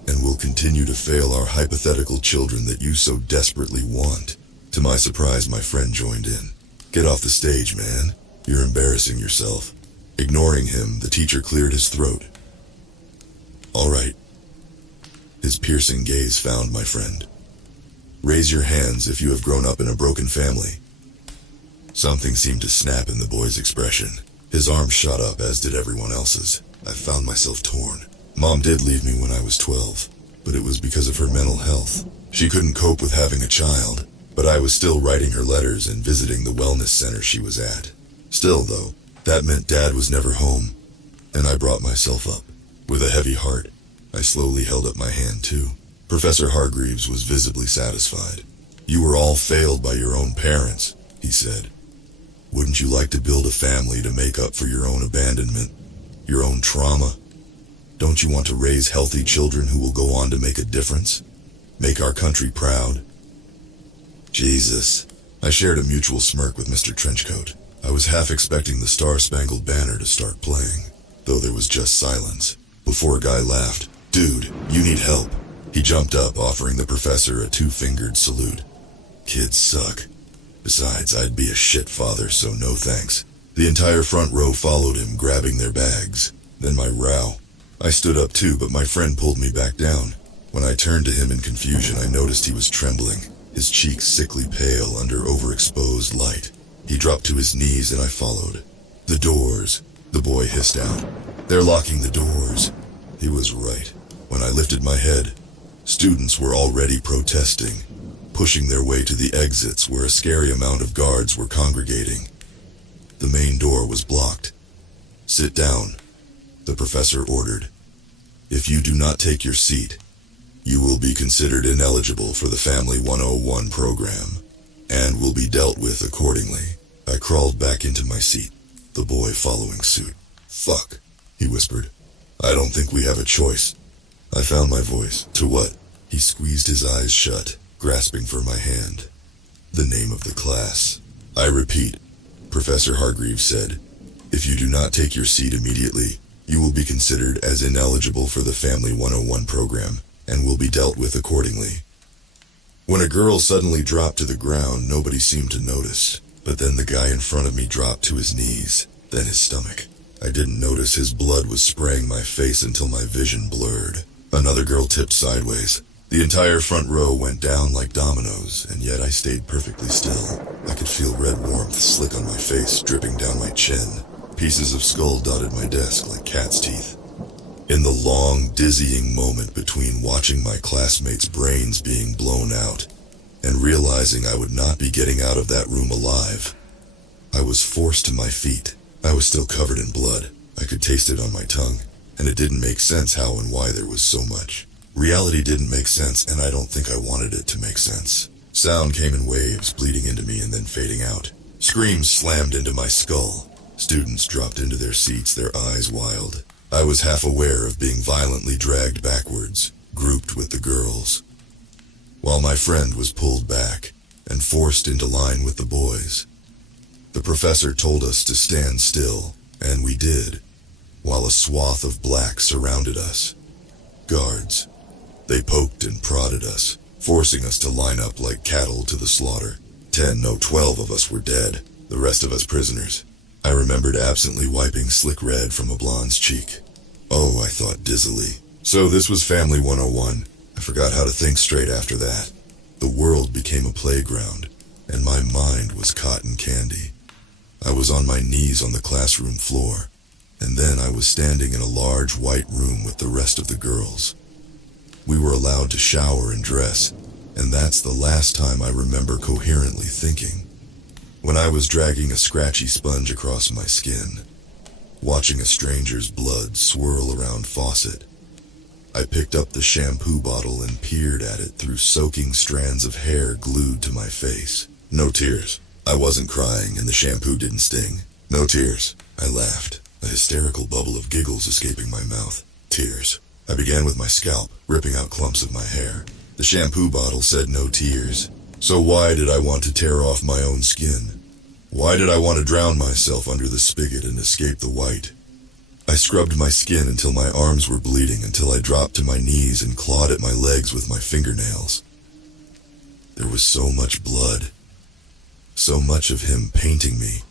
And will continue to fail our hypothetical children that you so desperately want? To my surprise, my friend joined in. Get off the stage, man. You're embarrassing yourself. Ignoring him, the teacher cleared his throat. All right. His piercing gaze found my friend. Raise your hands if you have grown up in a broken family. Something seemed to snap in the boy's expression. His arms shot up, as did everyone else's. I found myself torn. Mom did leave me when I was 12, but it was because of her mental health. She couldn't cope with having a child, but I was still writing her letters and visiting the wellness center she was at. Still, though, that meant Dad was never home, and I brought myself up. With a heavy heart, I slowly held up my hand too. Professor Hargreaves was visibly satisfied. You were all failed by your own parents, he said. Wouldn't you like to build a family to make up for your own abandonment, your own trauma? Don't you want to raise healthy children who will go on to make a difference? Make our country proud? Jesus. I shared a mutual smirk with Mr. Trenchcoat. I was half expecting the Star-Spangled Banner to start playing, though there was just silence. Before a guy laughed, Dude, you need help. He jumped up, offering the professor a two-fingered salute. Kids suck. Besides, I'd be a shit father, so no thanks. The entire front row followed him, grabbing their bags. Then my row. I stood up too, but my friend pulled me back down. When I turned to him in confusion, I noticed he was trembling, his cheeks sickly pale under overexposed light. He dropped to his knees and I followed. The doors, the boy hissed out. They're locking the doors. He was right. When I lifted my head, students were already protesting, pushing their way to the exits where a scary amount of guards were congregating. The main door was blocked. Sit down, the professor ordered. If you do not take your seat, you will be considered ineligible for the Family 101 program, and will be dealt with accordingly. I crawled back into my seat, the boy following suit. Fuck, he whispered. I don't think we have a choice. I found my voice. To what? He squeezed his eyes shut, grasping for my hand. The name of the class. I repeat, Professor Hargreaves said, if you do not take your seat immediately, you will be considered as ineligible for the Family 101 program, and will be dealt with accordingly. When a girl suddenly dropped to the ground, nobody seemed to notice, but then the guy in front of me dropped to his knees, then his stomach. I didn't notice his blood was spraying my face until my vision blurred. Another girl tipped sideways. The entire front row went down like dominoes, and yet I stayed perfectly still. I could feel red warmth slick on my face, dripping down my chin. Pieces of skull dotted my desk like cat's teeth. In the long, dizzying moment between watching my classmates' brains being blown out and realizing I would not be getting out of that room alive, I was forced to my feet. I was still covered in blood. I could taste it on my tongue, and it didn't make sense how and why there was so much. Reality didn't make sense, and I don't think I wanted it to make sense. Sound came in waves, bleeding into me and then fading out. Screams slammed into my skull. Students dropped into their seats, their eyes wild. I was half aware of being violently dragged backwards, grouped with the girls, while my friend was pulled back and forced into line with the boys. The professor told us to stand still, and we did, while a swath of black surrounded us. Guards. They poked and prodded us, forcing us to line up like cattle to the slaughter. 12 of us were dead, the rest of us prisoners. I remembered absently wiping slick red from a blonde's cheek. Oh, I thought dizzily. So this was Family 101. I forgot how to think straight after that. The world became a playground, and my mind was cotton candy. I was on my knees on the classroom floor, and then I was standing in a large white room with the rest of the girls. We were allowed to shower and dress, and that's the last time I remember coherently thinking. When I was dragging a scratchy sponge across my skin, watching a stranger's blood swirl around faucet, I picked up the shampoo bottle and peered at it through soaking strands of hair glued to my face. No tears. I wasn't crying and the shampoo didn't sting. No tears. I laughed, a hysterical bubble of giggles escaping my mouth. Tears. I began with my scalp, ripping out clumps of my hair. The shampoo bottle said no tears. So why did I want to tear off my own skin? Why did I want to drown myself under the spigot and escape the white? I scrubbed my skin until my arms were bleeding, until I dropped to my knees and clawed at my legs with my fingernails. There was so much blood. So much of him painting me,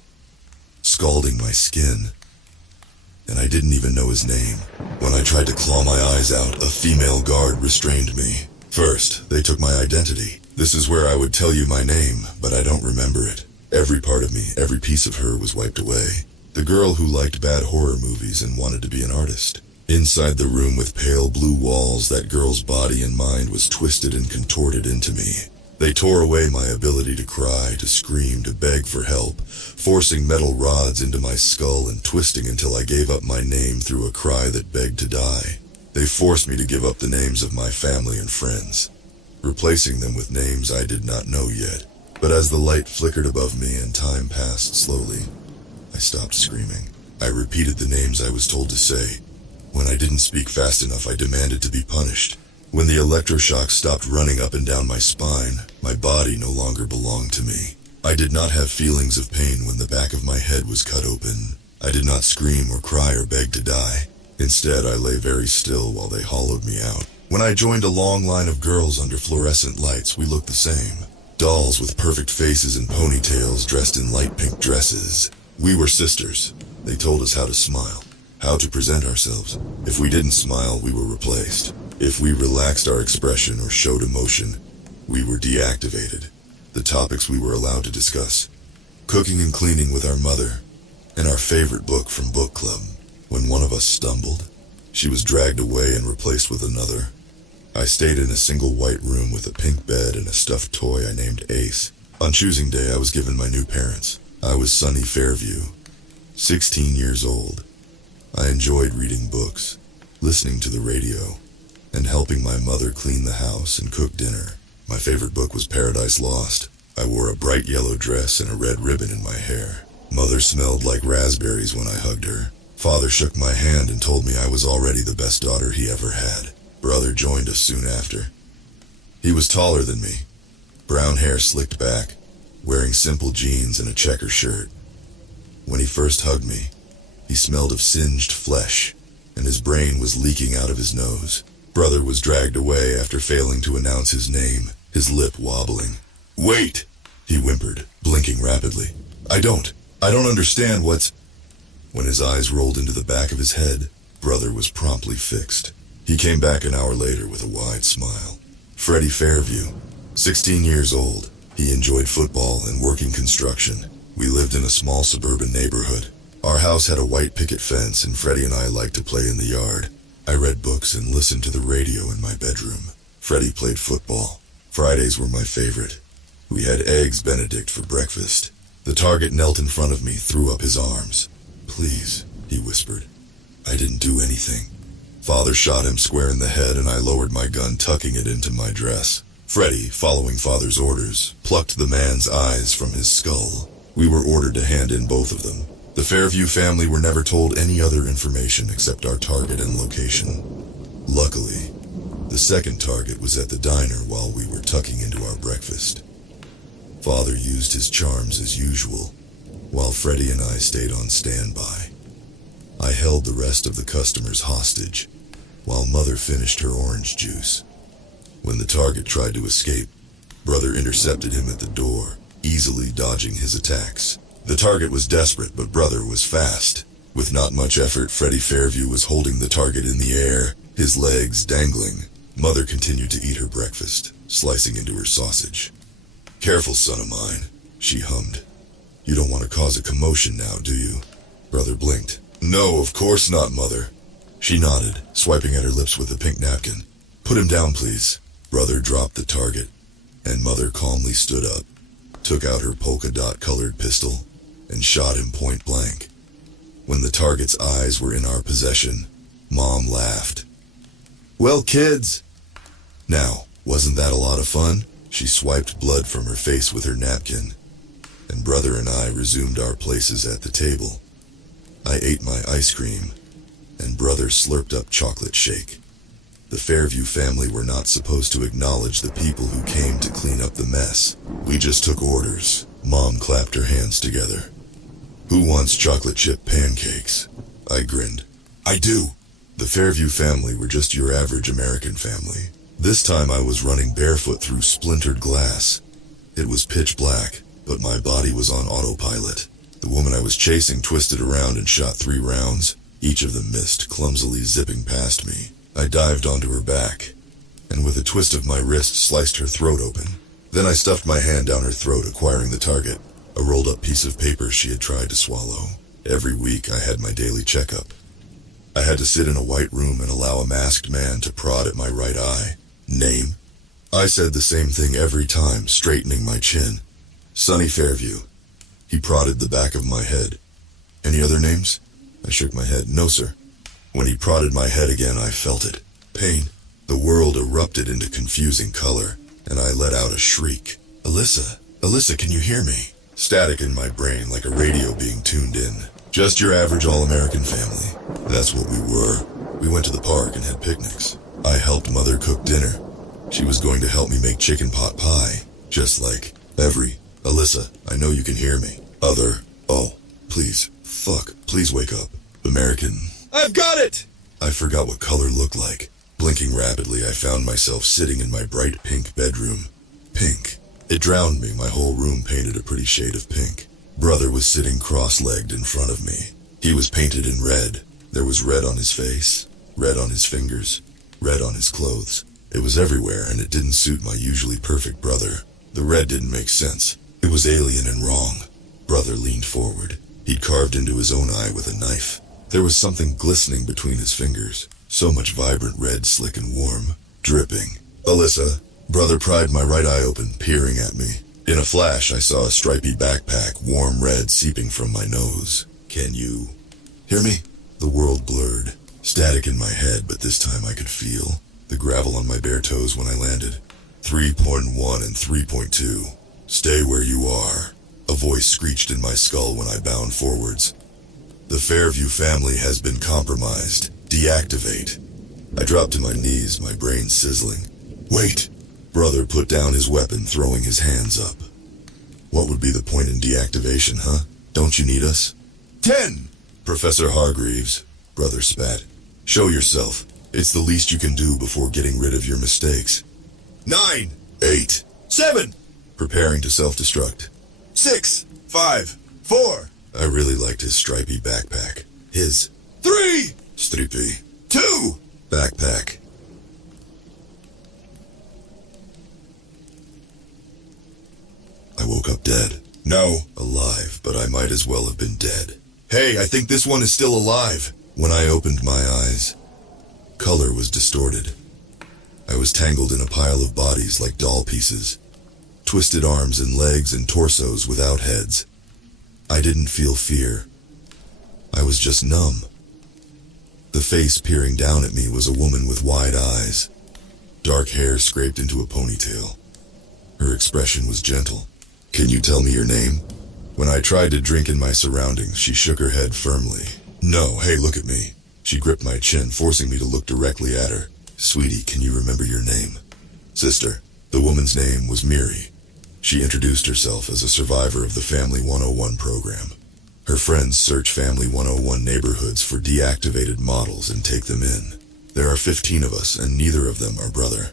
scalding my skin. And I didn't even know his name. When I tried to claw my eyes out, a female guard restrained me. First, they took my identity. This is where I would tell you my name, but I don't remember it. Every part of me, every piece of her was wiped away. The girl who liked bad horror movies and wanted to be an artist. Inside the room with pale blue walls, that girl's body and mind was twisted and contorted into me. They tore away my ability to cry, to scream, to beg for help, forcing metal rods into my skull and twisting until I gave up my name through a cry that begged to die. They forced me to give up the names of my family and friends, replacing them with names I did not know yet. But as the light flickered above me and time passed slowly, I stopped screaming. I repeated the names I was told to say. When I didn't speak fast enough, I demanded to be punished. When the electroshock stopped running up and down my spine, my body no longer belonged to me. I did not have feelings of pain when the back of my head was cut open. I did not scream or cry or beg to die. Instead, I lay very still while they hollowed me out. When I joined a long line of girls under fluorescent lights, we looked the same. Dolls with perfect faces and ponytails dressed in light pink dresses. We were sisters. They told us how to smile, how to present ourselves. If we didn't smile, we were replaced. If we relaxed our expression or showed emotion, we were deactivated. The topics we were allowed to discuss: cooking and cleaning with our mother, and our favorite book from book club. When one of us stumbled, she was dragged away and replaced with another. I stayed in a single white room with a pink bed and a stuffed toy I named Ace. On choosing day, I was given my new parents. I was Sunny Fairview, 16 years old. I enjoyed reading books, listening to the radio, and helping my mother clean the house and cook dinner. My favorite book was Paradise Lost. I wore a bright yellow dress and a red ribbon in my hair. Mother smelled like raspberries when I hugged her. Father shook my hand and told me I was already the best daughter he ever had. Brother joined us soon after. He was taller than me, brown hair slicked back, wearing simple jeans and a checker shirt. When he first hugged me, he smelled of singed flesh, and his brain was leaking out of his nose. Brother was dragged away after failing to announce his name, his lip wobbling. "Wait!" he whimpered, blinking rapidly. I don't understand what's... When his eyes rolled into the back of his head, Brother was promptly fixed. He came back an hour later with a wide smile. Freddie Fairview, 16 years old. He enjoyed football and working construction. We lived in a small suburban neighborhood. Our house had a white picket fence, and Freddie and I liked to play in the yard. I read books and listened to the radio in my bedroom. Freddie played football. Fridays were my favorite. We had eggs Benedict for breakfast. The target knelt in front of me, threw up his arms. "Please," he whispered. I didn't do anything. Father shot him square in the head, and I lowered my gun, tucking it into my dress. Freddie, following Father's orders, plucked the man's eyes from his skull. We were ordered to hand in both of them. The Fairview family were never told any other information except our target and location. Luckily, the second target was at the diner while we were tucking into our breakfast. Father used his charms as usual, while Freddie and I stayed on standby. I held the rest of the customers hostage, while Mother finished her orange juice. When the target tried to escape, Brother intercepted him at the door, easily dodging his attacks. The target was desperate, but Brother was fast. With not much effort, Freddie Fairview was holding the target in the air, his legs dangling. Mother continued to eat her breakfast, slicing into her sausage. "Careful, son of mine," she hummed. "You don't want to cause a commotion now, do you?" Brother blinked. "No, of course not, Mother." She nodded, swiping at her lips with a pink napkin. "Put him down, please." Brother dropped the target, and Mother calmly stood up, took out her polka-dot-colored pistol, and shot him point blank. When the target's eyes were in our possession, Mom laughed. "Well, kids, now, wasn't that a lot of fun?" She swiped blood from her face with her napkin, and Brother and I resumed our places at the table. I ate my ice cream, and Brother slurped up chocolate shake. The Fairview family were not supposed to acknowledge the people who came to clean up the mess. We just took orders. Mom clapped her hands together. "Who wants chocolate chip pancakes?" I grinned. "I do." The Fairview family were just your average American family. This time I was running barefoot through splintered glass. It was pitch black, but my body was on autopilot. The woman I was chasing twisted around and shot 3 rounds. Each of them missed, clumsily zipping past me. I dived onto her back, and with a twist of my wrist sliced her throat open. Then I stuffed my hand down her throat, acquiring the target, a rolled-up piece of paper she had tried to swallow. Every week I had my daily checkup. I had to sit in a white room and allow a masked man to prod at my right eye. "Name?" I said the same thing every time, straightening my chin. "Sonny Fairview." He prodded the back of my head. "Any other names?" I shook my head. "No, sir." When he prodded my head again, I felt it. Pain. The world erupted into confusing color, and I let out a shriek. "Alyssa! Alyssa, can you hear me?" Static in my brain, like a radio being tuned in. Just your average all-American family. That's what we were. We went to the park and had picnics. I helped Mother cook dinner. She was going to help me make chicken pot pie, just like Alyssa, I know you can hear me. Oh, please, please wake up. American. "I've got it!" I forgot what color looked like. Blinking rapidly, I found myself sitting in my bright pink bedroom. Pink. It drowned me. My whole room painted a pretty shade of pink. Brother was sitting cross-legged in front of me. He was painted in red. There was red on his face, red on his fingers, red on his clothes. It was everywhere, and it didn't suit my usually perfect brother. The red didn't make sense. It was alien and wrong. Brother leaned forward. He'd carved into his own eye with a knife. There was something glistening between his fingers. So much vibrant red, slick and warm. Dripping. "Alyssa." Brother pried my right eye open, peering at me. In a flash, I saw a stripy backpack, warm red seeping from my nose. "Can you hear me?" The world blurred. Static in my head, but this time I could feel the gravel on my bare toes when I landed. 3.1 and 3.2. "Stay where you are." A voice screeched in my skull when I bound forwards. "The Fairview family has been compromised. Deactivate." I dropped to my knees, my brain sizzling. "Wait!" Brother put down his weapon, throwing his hands up. What would be the point in deactivation, huh? Don't you need us? 10! Professor Hargreaves, brother spat. Show yourself. It's the least you can do before getting rid of your mistakes. 9! 8! 7! Preparing to self-destruct. 6! 5! 4! I really liked his stripy backpack. His 3! Stripy. 2! Backpack. I woke up dead. No, alive, but I might as well have been dead. Hey, I think this one is still alive. When I opened my eyes, color was distorted. I was tangled in a pile of bodies like doll pieces. Twisted arms and legs and torsos without heads. I didn't feel fear. I was just numb. The face peering down at me was a woman with wide eyes. Dark hair scraped into a ponytail. Her expression was gentle. Can you tell me your name? When I tried to drink in my surroundings, she shook her head firmly. No, hey, look at me. She gripped my chin, forcing me to look directly at her. Sweetie, can you remember your name? Sister. The woman's name was Miri. She introduced herself as a survivor of the Family 101 program. Her friends search Family 101 neighborhoods for deactivated models and take them in. There are 15 of us, and neither of them are brother.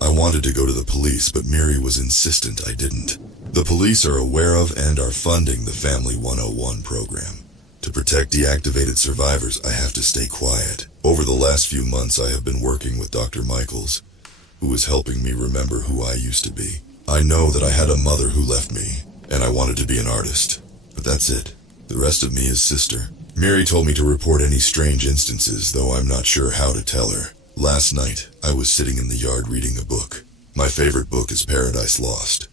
I wanted to go to the police, but Miri was insistent I didn't. The police are aware of and are funding the Family 101 program. To protect deactivated survivors, I have to stay quiet. Over the last few months, I have been working with Dr. Michaels, who is helping me remember who I used to be. I know that I had a mother who left me, and I wanted to be an artist. But that's it. The rest of me is sister. Miri told me to report any strange instances, though I'm not sure how to tell her. Last night, I was sitting in the yard reading a book. My favorite book is Paradise Lost.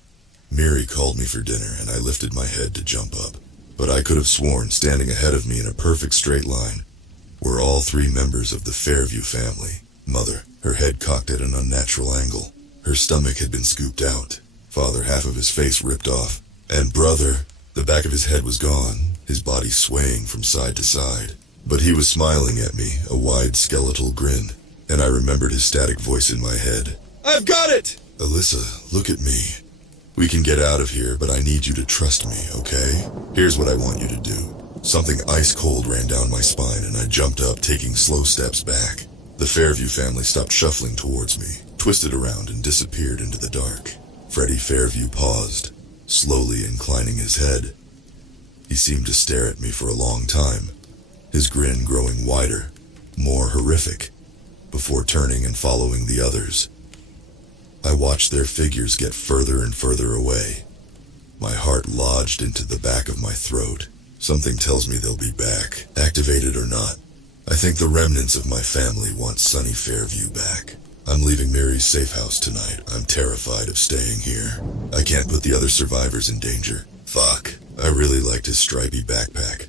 Miri called me for dinner, and I lifted my head to jump up. But I could have sworn standing ahead of me in a perfect straight line were all 3 members of the Fairview family. Mother, her head cocked at an unnatural angle. Her stomach had been scooped out. Father, half of his face ripped off. And brother, the back of his head was gone, his body swaying from side to side. But he was smiling at me, a wide skeletal grin. And I remembered his static voice in my head. I've got it! Alyssa, look at me. We can get out of here, but I need you to trust me, okay? Here's what I want you to do. Something ice cold ran down my spine, and I jumped up, taking slow steps back. The Fairview family stopped shuffling towards me, twisted around, and disappeared into the dark. Freddie Fairview paused, slowly inclining his head. He seemed to stare at me for a long time, his grin growing wider, more horrific, before turning and following the others. I watched their figures get further and further away. My heart lodged into the back of my throat. Something tells me they'll be back, activated or not. I think the remnants of my family want sunny Fairview back. I'm leaving Mary's safe house tonight. I'm terrified of staying here. I can't put the other survivors in danger. Fuck. I really liked his stripy backpack.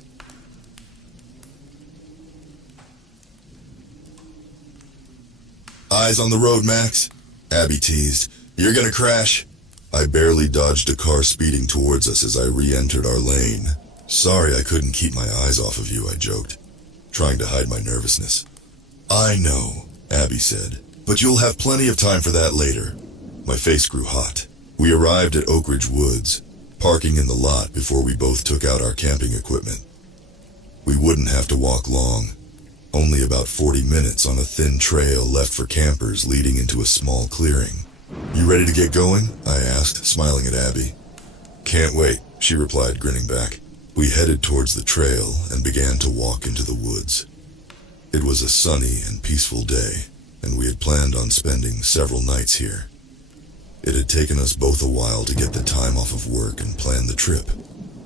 Eyes on the road, Max. Abby teased. You're gonna crash. I barely dodged a car speeding towards us as I re-entered our lane. Sorry I couldn't keep my eyes off of you, I joked, trying to hide my nervousness. I know, Abby said, but you'll have plenty of time for that later. My face grew hot. We arrived at Oak Ridge Woods, parking in the lot before we both took out our camping equipment. We wouldn't have to walk long. Only about 40 minutes on a thin trail left for campers leading into a small clearing. You ready to get going? I asked, smiling at Abby. Can't wait, she replied, grinning back. We headed towards the trail and began to walk into the woods. It was a sunny and peaceful day, and we had planned on spending several nights here. It had taken us both a while to get the time off of work and plan the trip,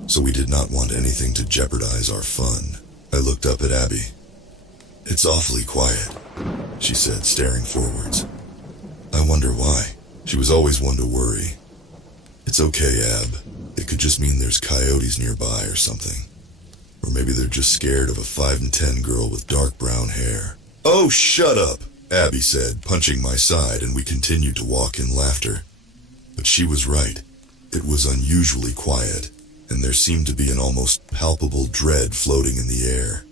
so we did not want anything to jeopardize our fun. I looked up at Abby. It's awfully quiet, she said, staring forwards. I wonder why. She was always one to worry. It's okay, Ab. It could just mean there's coyotes nearby or something. Or maybe they're just scared of a 5 and 10 girl with dark brown hair. Oh, shut up, Abby said, punching my side, and we continued to walk in laughter. But she was right. It was unusually quiet, and there seemed to be an almost palpable dread floating in the air.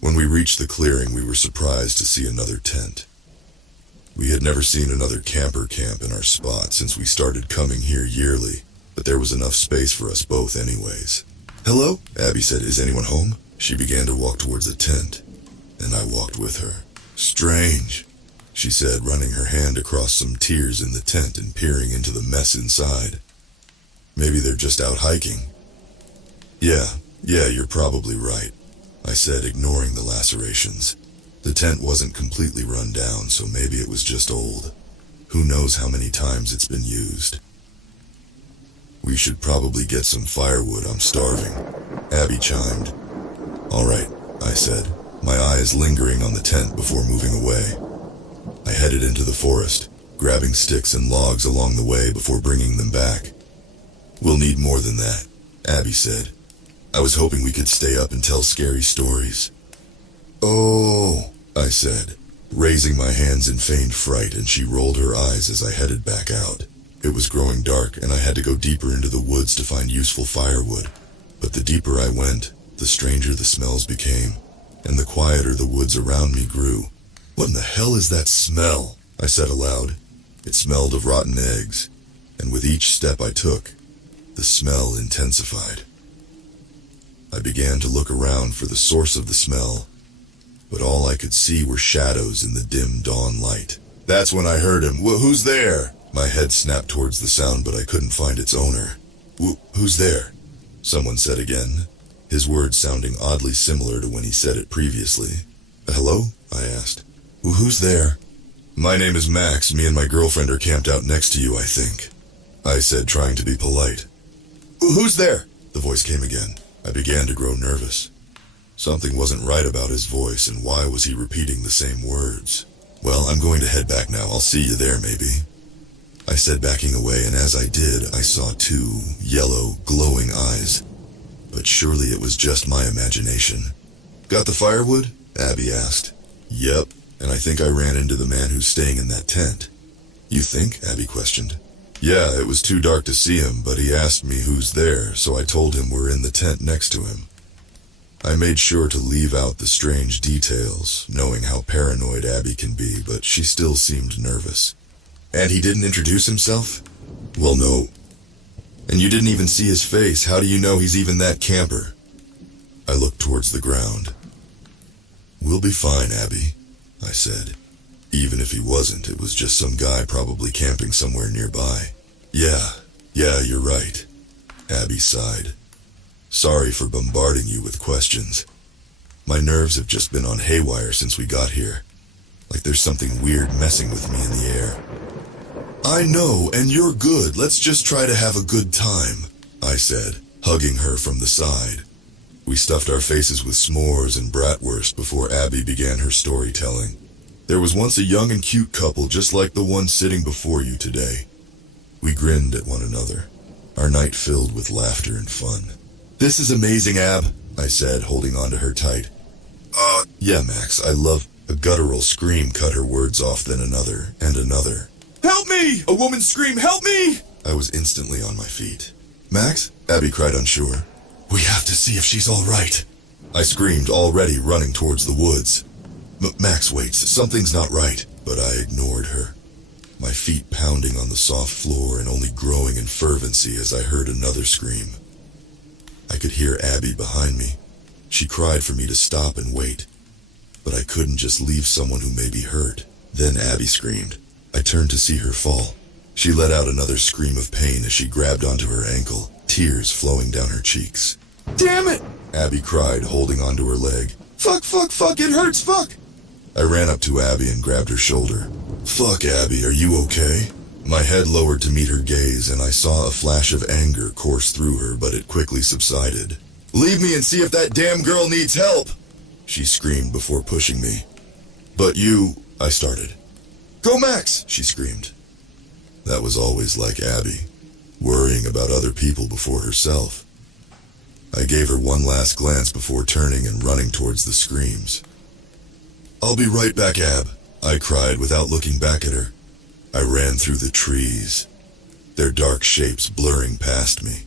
When we reached the clearing, we were surprised to see another tent. We had never seen another camper camp in our spot since we started coming here yearly, but there was enough space for us both anyways. "Hello?" Abby said. "Is anyone home?" She began to walk towards the tent, and I walked with her. "Strange," she said, running her hand across some tiers in the tent and peering into the mess inside. "Maybe they're just out hiking." Yeah, you're probably right," I said, ignoring the lacerations. The tent wasn't completely run down, so maybe it was just old. Who knows how many times it's been used. "We should probably get some firewood, I'm starving," Abby chimed. "All right," I said, my eyes lingering on the tent before moving away. I headed into the forest, grabbing sticks and logs along the way before bringing them back. "We'll need more than that," Abby said. "I was hoping we could stay up and tell scary stories." "Oh," I said, raising my hands in feigned fright, and she rolled her eyes as I headed back out. It was growing dark, and I had to go deeper into the woods to find useful firewood. But the deeper I went, the stranger the smells became, and the quieter the woods around me grew. "What in the hell is that smell?" I said aloud. It smelled of rotten eggs, and with each step I took, the smell intensified. I began to look around for the source of the smell, but all I could see were shadows in the dim dawn light. That's when I heard him. "Who's there?" My head snapped towards the sound, but I couldn't find its owner. Who's there?" someone said again, his words sounding oddly similar to when he said it previously. "Hello?" I asked. "Who's there?" "My name is Max. Me and my girlfriend are camped out next to you, I think," I said, trying to be polite. "Who's there?" the voice came again. I began to grow nervous. Something wasn't right about his voice, and why was he repeating the same words? "Well, I'm going to head back now. I'll see you there, maybe," I said, backing away, and as I did, I saw two yellow, glowing eyes. But surely it was just my imagination. "Got the firewood?" Abby asked. "Yep, and I think I ran into the man who's staying in that tent." "You think?" Abby questioned. "Yeah, it was too dark to see him, but he asked me who's there, so I told him we're in the tent next to him." I made sure to leave out the strange details, knowing how paranoid Abby can be, but she still seemed nervous. "And he didn't introduce himself?" "Well, no." "And you didn't even see his face. How do you know he's even that camper?" I looked towards the ground. "We'll be fine, Abby," I said. Even if he wasn't, it was just some guy probably camping somewhere nearby. Yeah, you're right," Abby sighed. "Sorry for bombarding you with questions. My nerves have just been on haywire since we got here. Like there's something weird messing with me in the air." "I know, and you're good. Let's just try to have a good time," I said, hugging her from the side. We stuffed our faces with s'mores and bratwurst before Abby began her storytelling. "There was once a young and cute couple just like the one sitting before you today." We grinned at one another, our night filled with laughter and fun. "This is amazing, Ab," I said, holding on to her tight. Yeah, Max, I love..." A guttural scream cut her words off, then another, and another. "Help me!" A woman screamed, "Help me!" I was instantly on my feet. "Max?" Abby cried, unsure. "We have to see if she's all right," I screamed, already running towards the woods. Max, wait, something's not right." But I ignored her, my feet pounding on the soft floor and only growing in fervency as I heard another scream. I could hear Abby behind me. She cried for me to stop and wait, but I couldn't just leave someone who may be hurt. Then Abby screamed. I turned to see her fall. She let out another scream of pain as she grabbed onto her ankle, tears flowing down her cheeks. "Damn it!" Abby cried, holding onto her leg. Fuck, it hurts, fuck!" I ran up to Abby and grabbed her shoulder. "Fuck, Abby, are you okay?" My head lowered to meet her gaze, and I saw a flash of anger course through her, but it quickly subsided. "Leave me and see if that damn girl needs help!" she screamed before pushing me. "But you..." I started. "Go, Max!" she screamed. That was always like Abby, worrying about other people before herself. I gave her one last glance before turning and running towards the screams. "I'll be right back, Ab," I cried without looking back at her. I ran through the trees, their dark shapes blurring past me.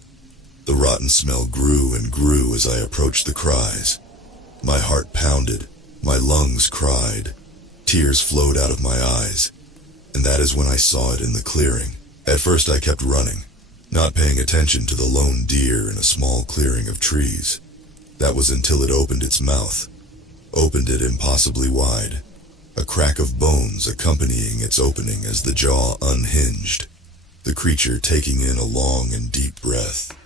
The rotten smell grew and grew as I approached the cries. My heart pounded, my lungs cried, tears flowed out of my eyes. and that is when I saw it in the clearing. At first I kept running, not paying attention to the lone deer in a small clearing of trees. That was until it opened its mouth, opened it impossibly wide, a crack of bones accompanying its opening as the jaw unhinged, the creature taking in a long and deep breath,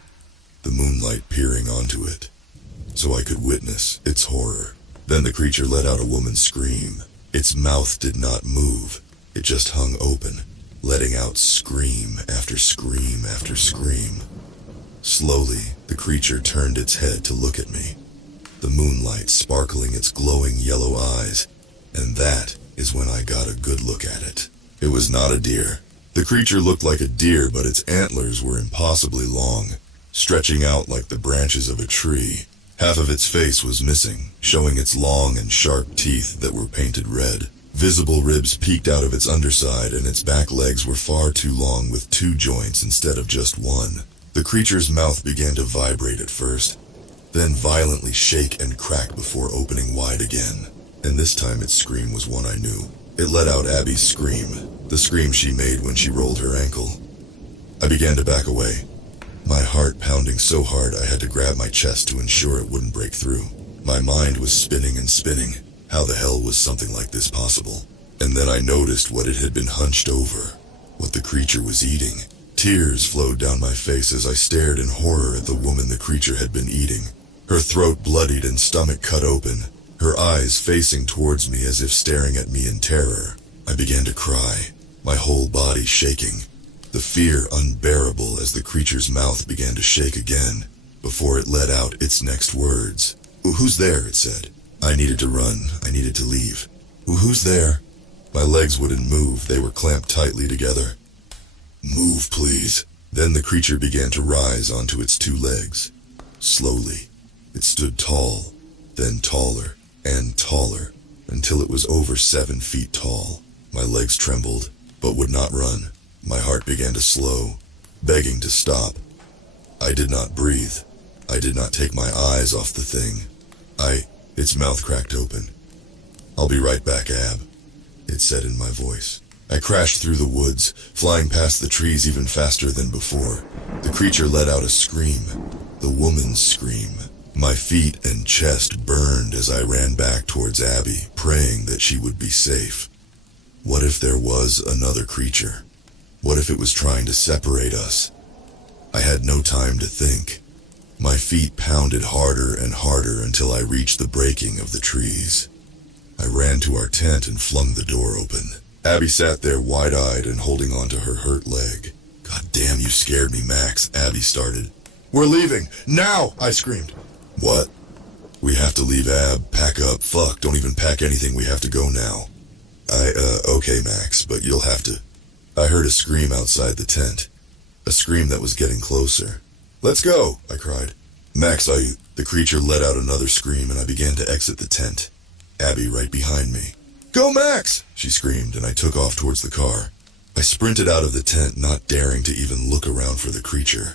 the moonlight peering onto it, so I could witness its horror. Then the creature let out a woman's scream. Its mouth did not move, it just hung open, letting out scream after scream after scream. Slowly, the creature turned its head to look at me, the moonlight sparkling its glowing yellow eyes, and that is when I got a good look at it. It was not a deer. The creature looked like a deer, but its antlers were impossibly long, stretching out like the branches of a tree. Half of its face was missing, showing its long and sharp teeth that were painted red. Visible ribs peeked out of its underside, and its back legs were far too long with 2 joints instead of just 1. The creature's mouth began to vibrate at first, then violently shake and crack before opening wide again. And this time its scream was one I knew. It let out Abby's scream, the scream she made when she rolled her ankle. I began to back away, my heart pounding so hard I had to grab my chest to ensure it wouldn't break through. My mind was spinning and spinning. How the hell was something like this possible? And then I noticed what it had been hunched over, what the creature was eating. Tears flowed down my face as I stared in horror at the woman the creature had been eating. Her throat bloodied and stomach cut open, her eyes facing towards me as if staring at me in terror. I began to cry, my whole body shaking, the fear unbearable as the creature's mouth began to shake again, before it let out its next words. "Who's there?" it said. I needed to run. I needed to leave. "Who's there?" My legs wouldn't move. They were clamped tightly together. "Move, please." Then the creature began to rise onto its 2 legs. Slowly, it stood tall, then taller and taller, until it was over 7 feet tall. My legs trembled, but would not run. My heart began to slow, begging to stop. I did not breathe. I did not take my eyes off the thing. Its mouth cracked open. "I'll be right back, Ab," it said in my voice. I crashed through the woods, flying past the trees even faster than before. The creature let out a scream, the woman's scream. My feet and chest burned as I ran back towards Abby, praying that she would be safe. What if there was another creature? What if it was trying to separate us? I had no time to think. My feet pounded harder and harder until I reached the breaking of the trees. I ran to our tent and flung the door open. Abby sat there wide-eyed and holding onto her hurt leg. "God damn, you scared me, Max," Abby started. "We're leaving, now!" I screamed. "What?" "We have to leave, Ab. Pack up. Fuck, don't even pack anything. We have to go now." Okay, Max, but you'll have to." I heard a scream outside the tent, a scream that was getting closer. "Let's go," I cried. "Max, The creature let out another scream and I began to exit the tent, Abby right behind me. "Go, Max!" she screamed, and I took off towards the car. I sprinted out of the tent, not daring to even look around for the creature.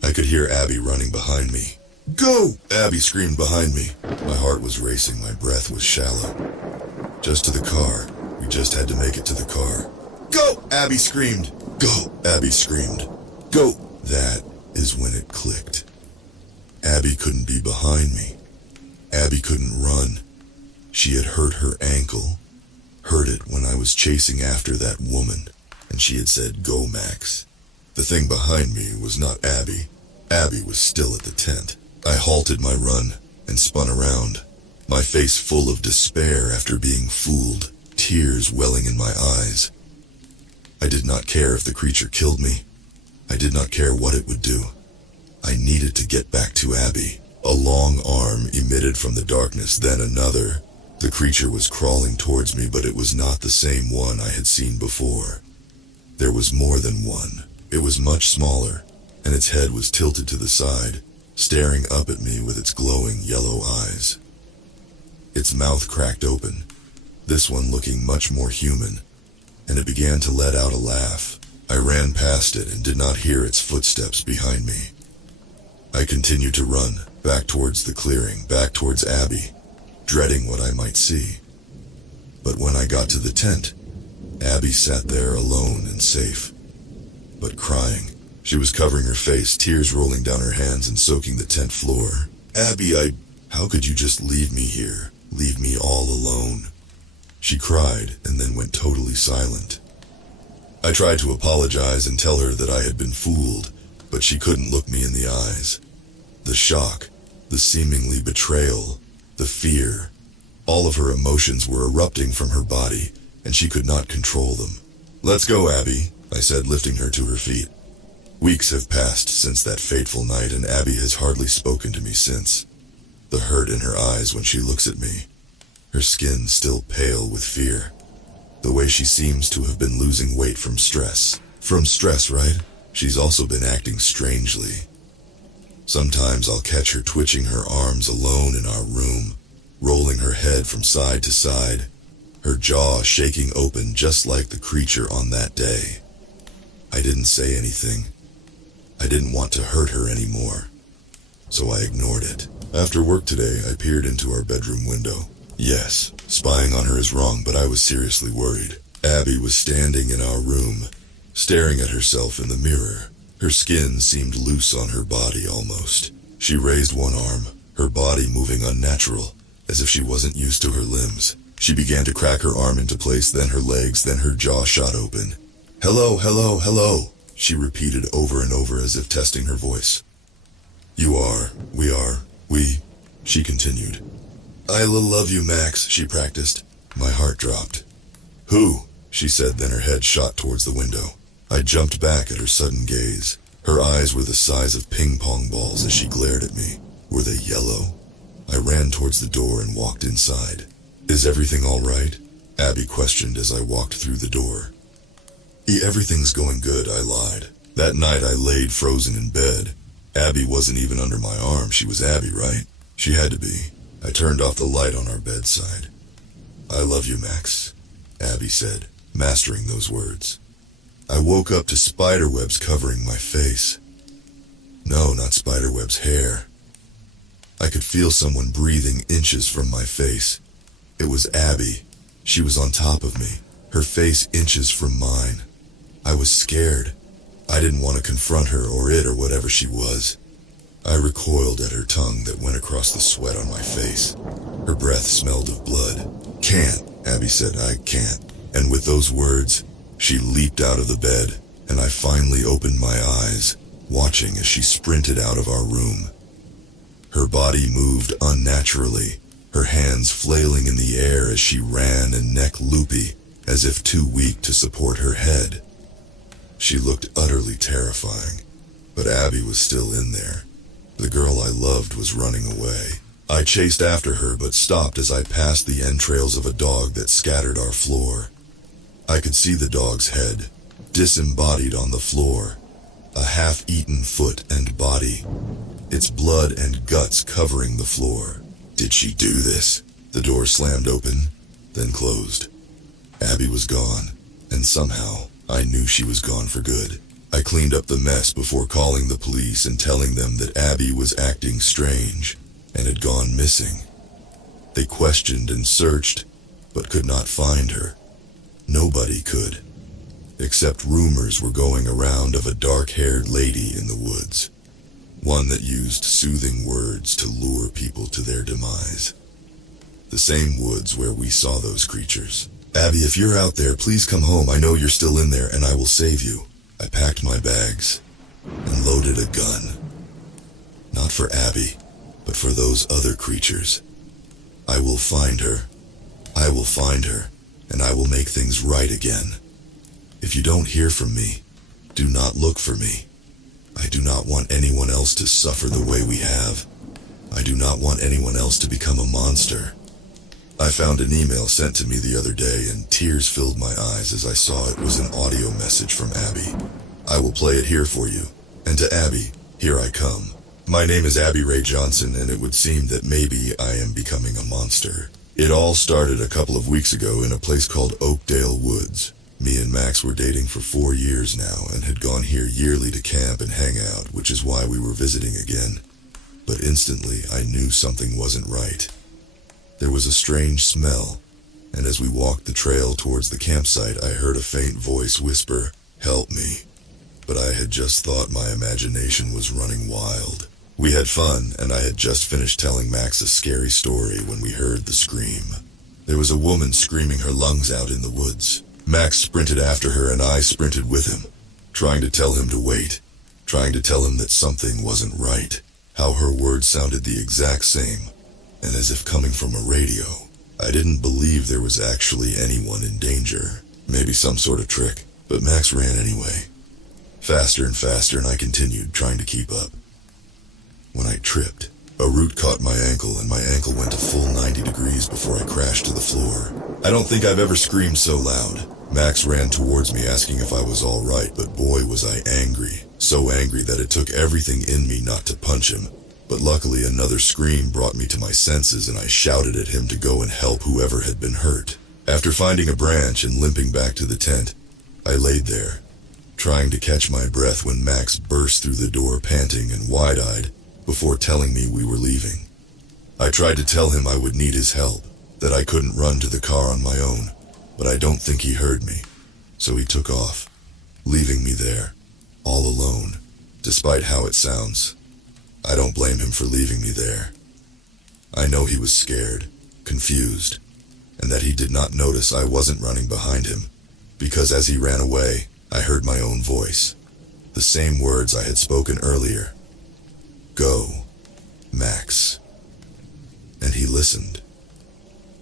I could hear Abby running behind me. "Go!" Abby screamed behind me. My heart was racing, my breath was shallow. Just to the car. We just had to make it to the car. "Go!" Abby screamed. "Go!" Abby screamed. "Go!" That is when it clicked. Abby couldn't be behind me. Abby couldn't run. She had hurt her ankle. Hurt it when I was chasing after that woman, and she had said, "Go, Max." The thing behind me was not Abby. Abby was still at the tent. I halted my run and spun around, my face full of despair after being fooled, tears welling in my eyes. I did not care if the creature killed me. I did not care what it would do. I needed to get back to Abby. A long arm emitted from the darkness, then another. The creature was crawling towards me, but it was not the same one I had seen before. There was more than one. It was much smaller, and its head was tilted to the side, staring up at me with its glowing yellow eyes. Its mouth cracked open, this one looking much more human, and it began to let out a laugh. I ran past it and did not hear its footsteps behind me. I continued to run, back towards the clearing, back towards Abby, dreading what I might see. But when I got to the tent, Abby sat there alone and safe, but crying. She was covering her face, tears rolling down her hands and soaking the tent floor. Abby, how could you just leave me here? Leave me all alone? She cried and then went totally silent. I tried to apologize and tell her that I had been fooled, but she couldn't look me in the eyes. The shock, the seemingly betrayal, the fear, all of her emotions were erupting from her body, and she could not control them. Let's go, Abby, I said, lifting her to her feet. Weeks have passed since that fateful night, and Abby has hardly spoken to me since. The hurt in her eyes when she looks at me, her skin still pale with fear. The way she seems to have been losing weight from stress. From stress, right? She's also been acting strangely. Sometimes I'll catch her twitching her arms alone in our room, rolling her head from side to side, her jaw shaking open just like the creature on that day. I didn't say anything. I didn't want to hurt her anymore, so I ignored it. After work today, I peered into our bedroom window. Yes, spying on her is wrong, but I was seriously worried. Abby was standing in our room, staring at herself in the mirror. Her skin seemed loose on her body almost. She raised one arm, her body moving unnatural, as if she wasn't used to her limbs. She began to crack her arm into place, then her legs, then her jaw shot open. Hello, hello, hello, she repeated over and over as if testing her voice. We, she continued. I love you, Max, she practiced. My heart dropped. Who? She said, then her head shot towards the window. I jumped back at her sudden gaze. Her eyes were the size of ping-pong balls as she glared at me. Were they yellow? I ran towards the door and walked inside. Is everything all right? Abby questioned as I walked through the door. Everything's going good, I lied. That night I laid frozen in bed. Abby wasn't even under my arm. She was Abby, right? She had to be. I turned off the light on our bedside. I love you, Max, Abby said, mastering those words. I woke up to spiderwebs covering my face. No, not spiderwebs, hair. I could feel someone breathing inches from my face. It was Abby. She was on top of me, her face inches from mine. I was scared. I didn't want to confront her or it or whatever she was. I recoiled at her tongue that went across the sweat on my face. Her breath smelled of blood. Can't, Abby said, I can't. And with those words, she leaped out of the bed, and I finally opened my eyes, watching as she sprinted out of our room. Her body moved unnaturally, her hands flailing in the air as she ran and neck loopy, as if too weak to support her head. She looked utterly terrifying, but Abby was still in there. The girl I loved was running away. I chased after her but stopped as I passed the entrails of a dog that scattered our floor. I could see the dog's head, disembodied on the floor, a half-eaten foot and body, its blood and guts covering the floor. Did she do this? The door slammed open, then closed. Abby was gone, and somehow I knew she was gone for good. I cleaned up the mess before calling the police and telling them that Abby was acting strange and had gone missing. They questioned and searched, but could not find her. Nobody could, except rumors were going around of a dark-haired lady in the woods, one that used soothing words to lure people to their demise. The same woods where we saw those creatures. Abby, if you're out there, please come home. I know you're still in there and I will save you. I packed my bags and loaded a gun. Not for Abby, but for those other creatures. I will find her. I will find her, and I will make things right again. If you don't hear from me, do not look for me. I do not want anyone else to suffer the way we have. I do not want anyone else to become a monster. I found an email sent to me the other day and tears filled my eyes as I saw it was an audio message from Abby. I will play it here for you. And to Abby, here I come. My name is Abby Ray Johnson, and it would seem that maybe I am becoming a monster. It all started a couple of weeks ago in a place called Oakdale Woods. Me and Max were dating for 4 years now and had gone here yearly to camp and hang out, which is why we were visiting again. But instantly I knew something wasn't right. There was a strange smell, and as we walked the trail towards the campsite, I heard a faint voice whisper, "Help me." But I had just thought my imagination was running wild. We had fun, and I had just finished telling Max a scary story when we heard the scream. There was a woman screaming her lungs out in the woods. Max sprinted after her, and I sprinted with him, trying to tell him to wait, trying to tell him that something wasn't right, how her words sounded the exact same, and as if coming from a radio. I didn't believe there was actually anyone in danger, maybe some sort of trick, but Max ran anyway. Faster and faster, and I continued, trying to keep up. When I tripped, a root caught my ankle, and my ankle went a full 90 degrees before I crashed to the floor. I don't think I've ever screamed so loud. Max ran towards me asking if I was all right, but boy was I angry. So angry that it took everything in me not to punch him. But luckily another scream brought me to my senses, and I shouted at him to go and help whoever had been hurt. After finding a branch and limping back to the tent, I laid there, trying to catch my breath when Max burst through the door panting and wide-eyed before telling me we were leaving. I tried to tell him I would need his help, that I couldn't run to the car on my own, but I don't think he heard me, so he took off, leaving me there, all alone, despite how it sounds. I don't blame him for leaving me there. I know he was scared, confused, and that he did not notice I wasn't running behind him, because as he ran away, I heard my own voice, the same words I had spoken earlier. "Go, Max." And he listened.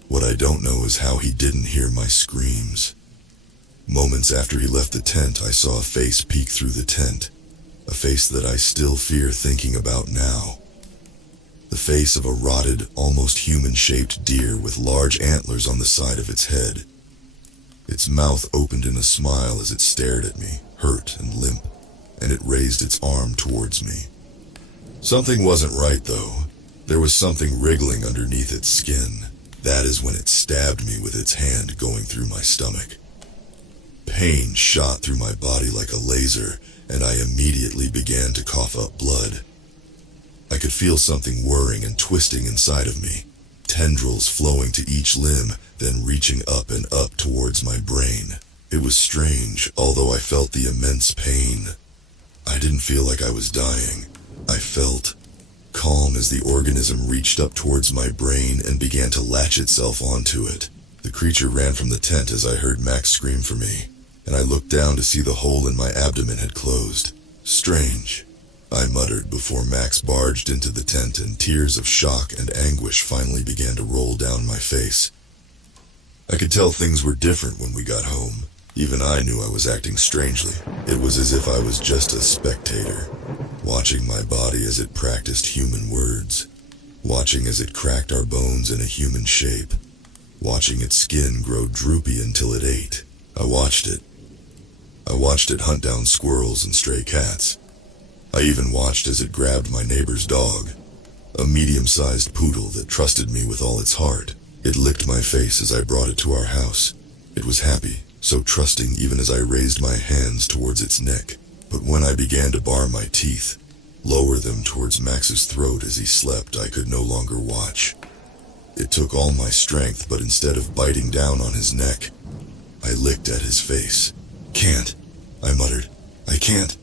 What I don't know is how he didn't hear my screams. Moments after he left the tent, I saw a face peek through the tent, a face that I still fear thinking about now. The face of a rotted, almost human-shaped deer with large antlers on the side of its head. Its mouth opened in a smile as it stared at me, hurt and limp, and it raised its arm towards me. Something wasn't right, though. There was something wriggling underneath its skin. That is when it stabbed me with its hand going through my stomach. Pain shot through my body like a laser, and I immediately began to cough up blood. I could feel something whirring and twisting inside of me, tendrils flowing to each limb, then reaching up and up towards my brain. It was strange, although I felt the immense pain. I didn't feel like I was dying. I felt calm as the organism reached up towards my brain and began to latch itself onto it. The creature ran from the tent as I heard Max scream for me, and I looked down to see the hole in my abdomen had closed. "Strange," I muttered before Max barged into the tent, and tears of shock and anguish finally began to roll down my face. I could tell things were different when we got home. Even I knew I was acting strangely. It was as if I was just a spectator, watching my body as it practiced human words, watching as it cracked our bones in a human shape, watching its skin grow droopy until it ate. I watched it. I watched it hunt down squirrels and stray cats. I even watched as it grabbed my neighbor's dog, a medium-sized poodle that trusted me with all its heart. It licked my face as I brought it to our house. It was happy, so trusting even as I raised my hands towards its neck. But when I began to bar my teeth, lower them towards Max's throat as he slept, I could no longer watch. It took all my strength, but instead of biting down on his neck, I licked at his face. "Can't," I muttered. "I can't."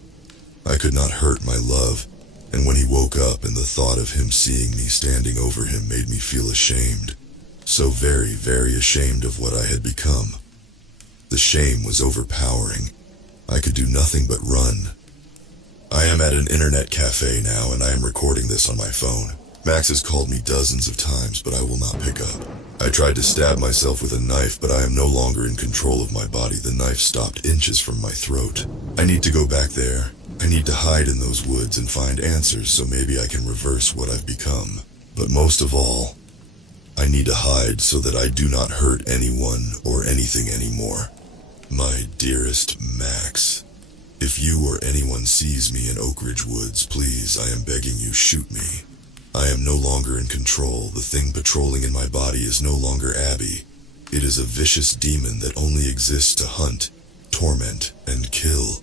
I could not hurt my love, and when he woke up and the thought of him seeing me standing over him made me feel ashamed. So very, very ashamed of what I had become. The shame was overpowering. I could do nothing but run. I am at an internet cafe now, and I am recording this on my phone. Max has called me dozens of times, but I will not pick up. I tried to stab myself with a knife, but I am no longer in control of my body. The knife stopped inches from my throat. I need to go back there. I need to hide in those woods and find answers so maybe I can reverse what I've become. But most of all, I need to hide so that I do not hurt anyone or anything anymore. My dearest Max, if you or anyone sees me in Oak Ridge Woods, please, I am begging you, shoot me. I am no longer in control. The thing patrolling in my body is no longer Abby. It is a vicious demon that only exists to hunt, torment, and kill.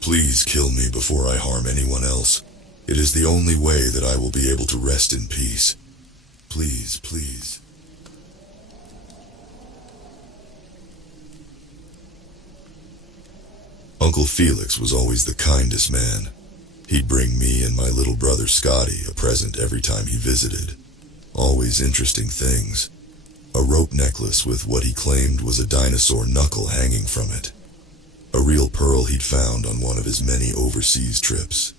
Please kill me before I harm anyone else. It is the only way that I will be able to rest in peace. Please, please. Uncle Felix was always the kindest man. He'd bring me and my little brother Scotty a present every time he visited. Always interesting things. A rope necklace with what he claimed was a dinosaur knuckle hanging from it. A real pearl he'd found on one of his many overseas trips.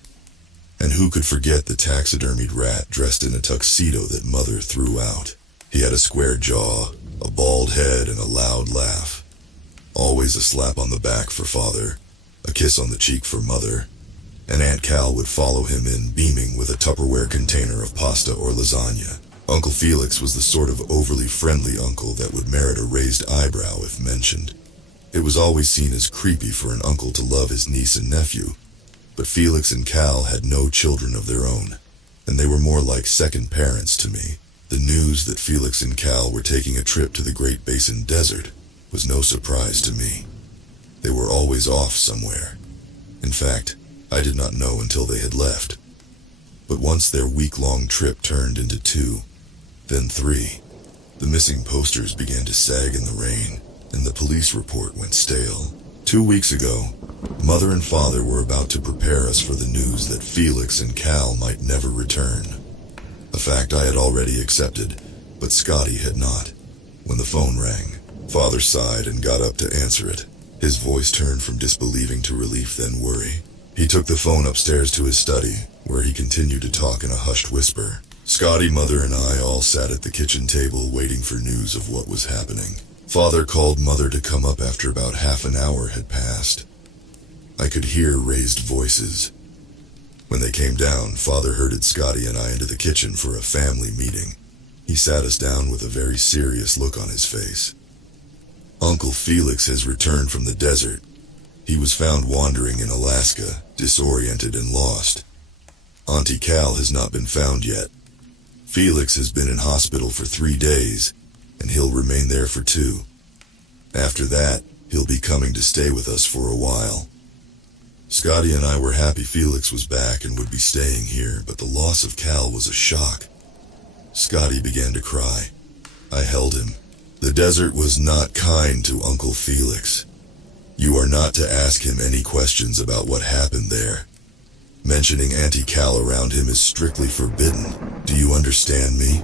And who could forget the taxidermied rat dressed in a tuxedo that Mother threw out? He had a square jaw, a bald head, and a loud laugh. Always a slap on the back for Father, a kiss on the cheek for Mother, and Aunt Cal would follow him in, beaming with a Tupperware container of pasta or lasagna. Uncle Felix was the sort of overly friendly uncle that would merit a raised eyebrow if mentioned. It was always seen as creepy for an uncle to love his niece and nephew, but Felix and Cal had no children of their own, and they were more like second parents to me. The news that Felix and Cal were taking a trip to the Great Basin Desert was no surprise to me. They were always off somewhere. In fact, I did not know until they had left. But once their week-long trip turned into 2, then 3, the missing posters began to sag in the rain, and the police report went stale. 2 weeks ago, Mother and Father were about to prepare us for the news that Felix and Cal might never return. A fact I had already accepted, but Scotty had not. When the phone rang, Father sighed and got up to answer it. His voice turned from disbelieving to relief, then worry. He took the phone upstairs to his study, where he continued to talk in a hushed whisper. Scotty, Mother, and I all sat at the kitchen table waiting for news of what was happening. Father called Mother to come up after about half an hour had passed. I could hear raised voices. When they came down, Father herded Scotty and I into the kitchen for a family meeting. He sat us down with a very serious look on his face. Uncle Felix has returned from the desert. He was found wandering in Alaska, disoriented and lost. Auntie Cal has not been found yet. Felix has been in hospital for 3 days, and he'll remain there for 2. After that, he'll be coming to stay with us for a while. Scotty and I were happy Felix was back and would be staying here, but the loss of Cal was a shock. Scotty began to cry. I held him. The desert was not kind to Uncle Felix. You are not to ask him any questions about what happened there. Mentioning Auntie Cal around him is strictly forbidden. Do you understand me?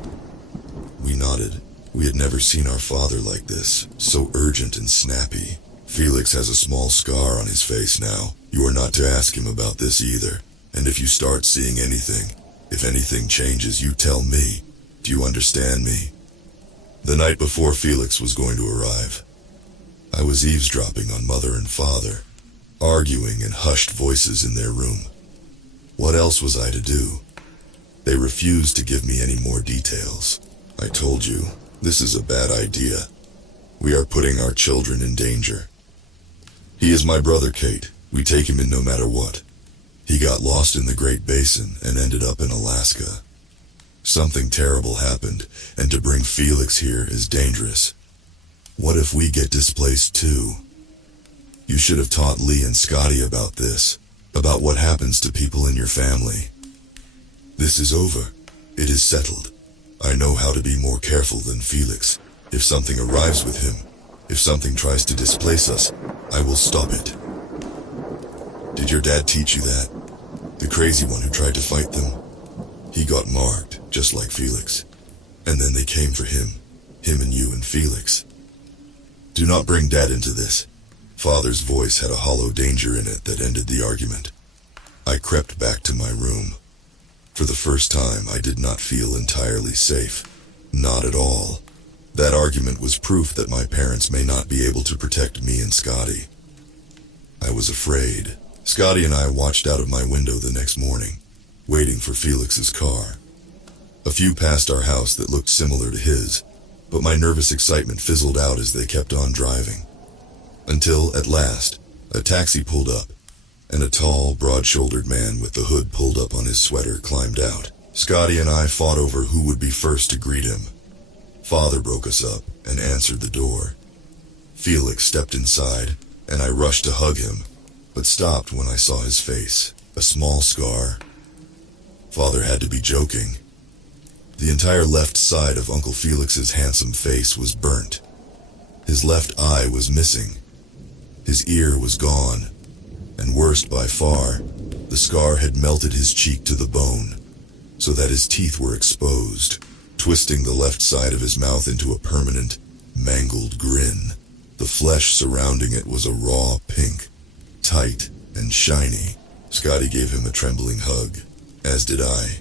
We nodded. We had never seen our father like this, so urgent and snappy. Felix has a small scar on his face now. You are not to ask him about this either. And if you start seeing anything, if anything changes, you tell me. Do you understand me? The night before Felix was going to arrive, I was eavesdropping on Mother and Father, arguing in hushed voices in their room. What else was I to do? They refused to give me any more details. I told you, this is a bad idea. We are putting our children in danger. He is my brother, Kate. We take him in no matter what. He got lost in the Great Basin and ended up in Alaska. Something terrible happened, and to bring Felix here is dangerous. What if we get displaced too? You should have taught Lee and Scotty about this, about what happens to people in your family. This is over. It is settled. I know how to be more careful than Felix. If something arrives with him, if something tries to displace us, I will stop it. Did your dad teach you that? The crazy one who tried to fight them? He got marked, just like Felix. And then they came for him and you and Felix. Do not bring Dad into this. Father's voice had a hollow danger in it that ended the argument. I crept back to my room. For the first time, I did not feel entirely safe. Not at all. That argument was proof that my parents may not be able to protect me and Scotty. I was afraid. Scotty and I watched out of my window the next morning, waiting for Felix's car. A few passed our house that looked similar to his, but my nervous excitement fizzled out as they kept on driving. Until, at last, a taxi pulled up, and a tall, broad-shouldered man with the hood pulled up on his sweater climbed out. Scotty and I fought over who would be first to greet him. Father broke us up and answered the door. Felix stepped inside, and I rushed to hug him, but stopped when I saw his face, a small scar. Father had to be joking. The entire left side of Uncle Felix's handsome face was burnt. His left eye was missing. His ear was gone. And worst by far, the scar had melted his cheek to the bone, so that his teeth were exposed, twisting the left side of his mouth into a permanent, mangled grin. The flesh surrounding it was a raw pink, tight and shiny. Scotty gave him a trembling hug, as did I.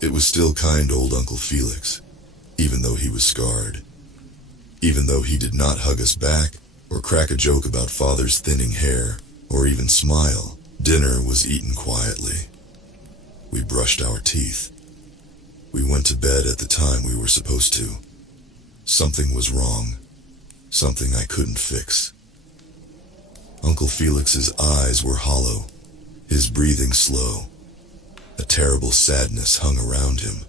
It was still kind old Uncle Felix, even though he was scarred. Even though he did not hug us back, or crack a joke about Father's thinning hair, or even smile, dinner was eaten quietly. We brushed our teeth. We went to bed at the time we were supposed to. Something was wrong. Something I couldn't fix. Uncle Felix's eyes were hollow, his breathing slow. A terrible sadness hung around him,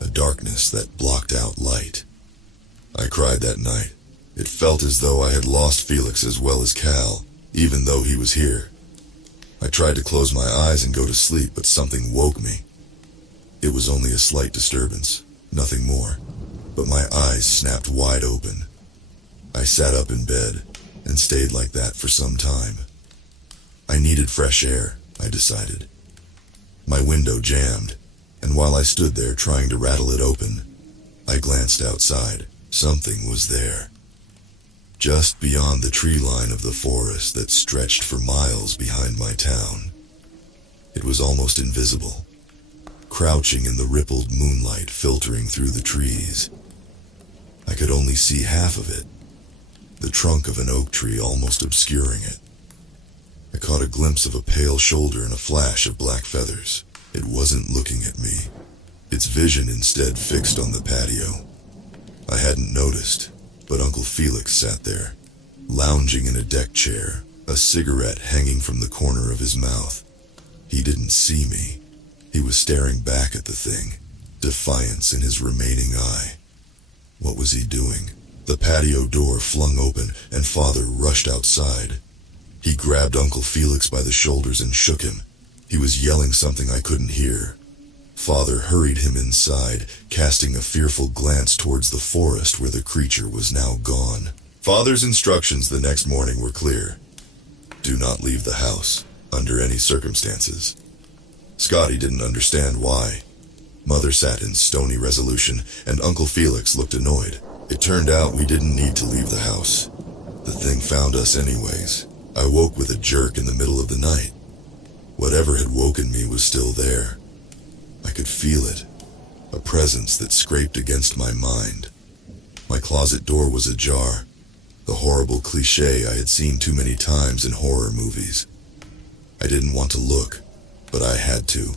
a darkness that blocked out light. I cried that night. It felt as though I had lost Felix as well as Cal, even though he was here. I tried to close my eyes and go to sleep, but something woke me. It was only a slight disturbance, nothing more, but my eyes snapped wide open. I sat up in bed and stayed like that for some time. I needed fresh air, I decided. My window jammed, and while I stood there trying to rattle it open, I glanced outside. Something was there. Just beyond the tree line of the forest that stretched for miles behind my town. It was almost invisible, crouching in the rippled moonlight filtering through the trees. I could only see half of it, the trunk of an oak tree almost obscuring it. I caught a glimpse of a pale shoulder and a flash of black feathers. It wasn't looking at me, its vision instead fixed on the patio. I hadn't noticed, but Uncle Felix sat there, lounging in a deck chair, a cigarette hanging from the corner of his mouth. He didn't see me. He was staring back at the thing, defiance in his remaining eye. What was he doing? The patio door flung open, and Father rushed outside. He grabbed Uncle Felix by the shoulders and shook him. He was yelling something I couldn't hear. Father hurried him inside, casting a fearful glance towards the forest where the creature was now gone. Father's instructions the next morning were clear. Do not leave the house, under any circumstances. Scotty didn't understand why. Mother sat in stony resolution, and Uncle Felix looked annoyed. It turned out we didn't need to leave the house. The thing found us anyways. I woke with a jerk in the middle of the night. Whatever had woken me was still there. I could feel it, a presence that scraped against my mind. My closet door was ajar, the horrible cliché I had seen too many times in horror movies. I didn't want to look, but I had to.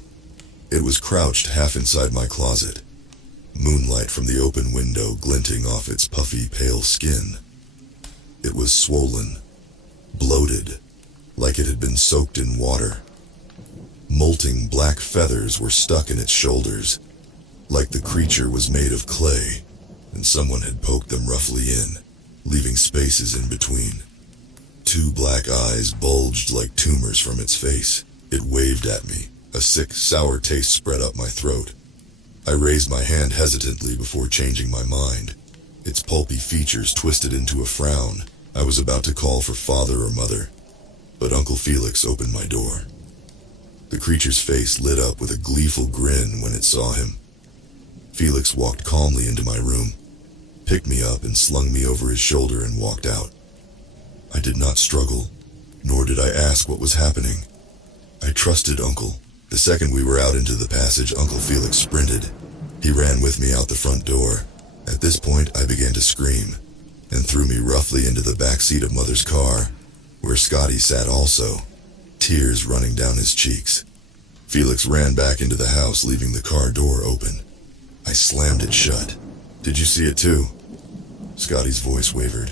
It was crouched half inside my closet, moonlight from the open window glinting off its puffy, pale skin. It was swollen, bloated, like it had been soaked in water. Molting black feathers were stuck in its shoulders, like the creature was made of clay, and someone had poked them roughly in, leaving spaces in between. Two black eyes bulged like tumors from its face. It waved at me. A sick, sour taste spread up my throat. I raised my hand hesitantly before changing my mind. Its pulpy features twisted into a frown. I was about to call for Father or Mother, but Uncle Felix opened my door. The creature's face lit up with a gleeful grin when it saw him. Felix walked calmly into my room, picked me up and slung me over his shoulder and walked out. I did not struggle, nor did I ask what was happening. I trusted Uncle. The second we were out into the passage, Uncle Felix sprinted. He ran with me out the front door. At this point, I began to scream, and threw me roughly into the back seat of Mother's car, where Scotty sat also, tears running down his cheeks. Felix ran back into the house, leaving the car door open. I slammed it shut. Did you see it too? Scotty's voice wavered.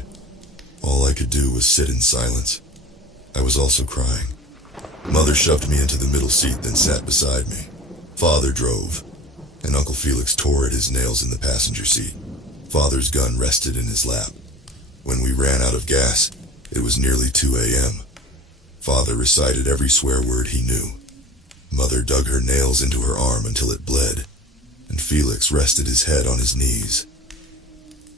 All I could do was sit in silence. I was also crying. Mother shoved me into the middle seat, then sat beside me. Father drove, and Uncle Felix tore at his nails in the passenger seat. Father's gun rested in his lap. When we ran out of gas, it was nearly 2 a.m. Father recited every swear word he knew. Mother dug her nails into her arm until it bled, and Felix rested his head on his knees.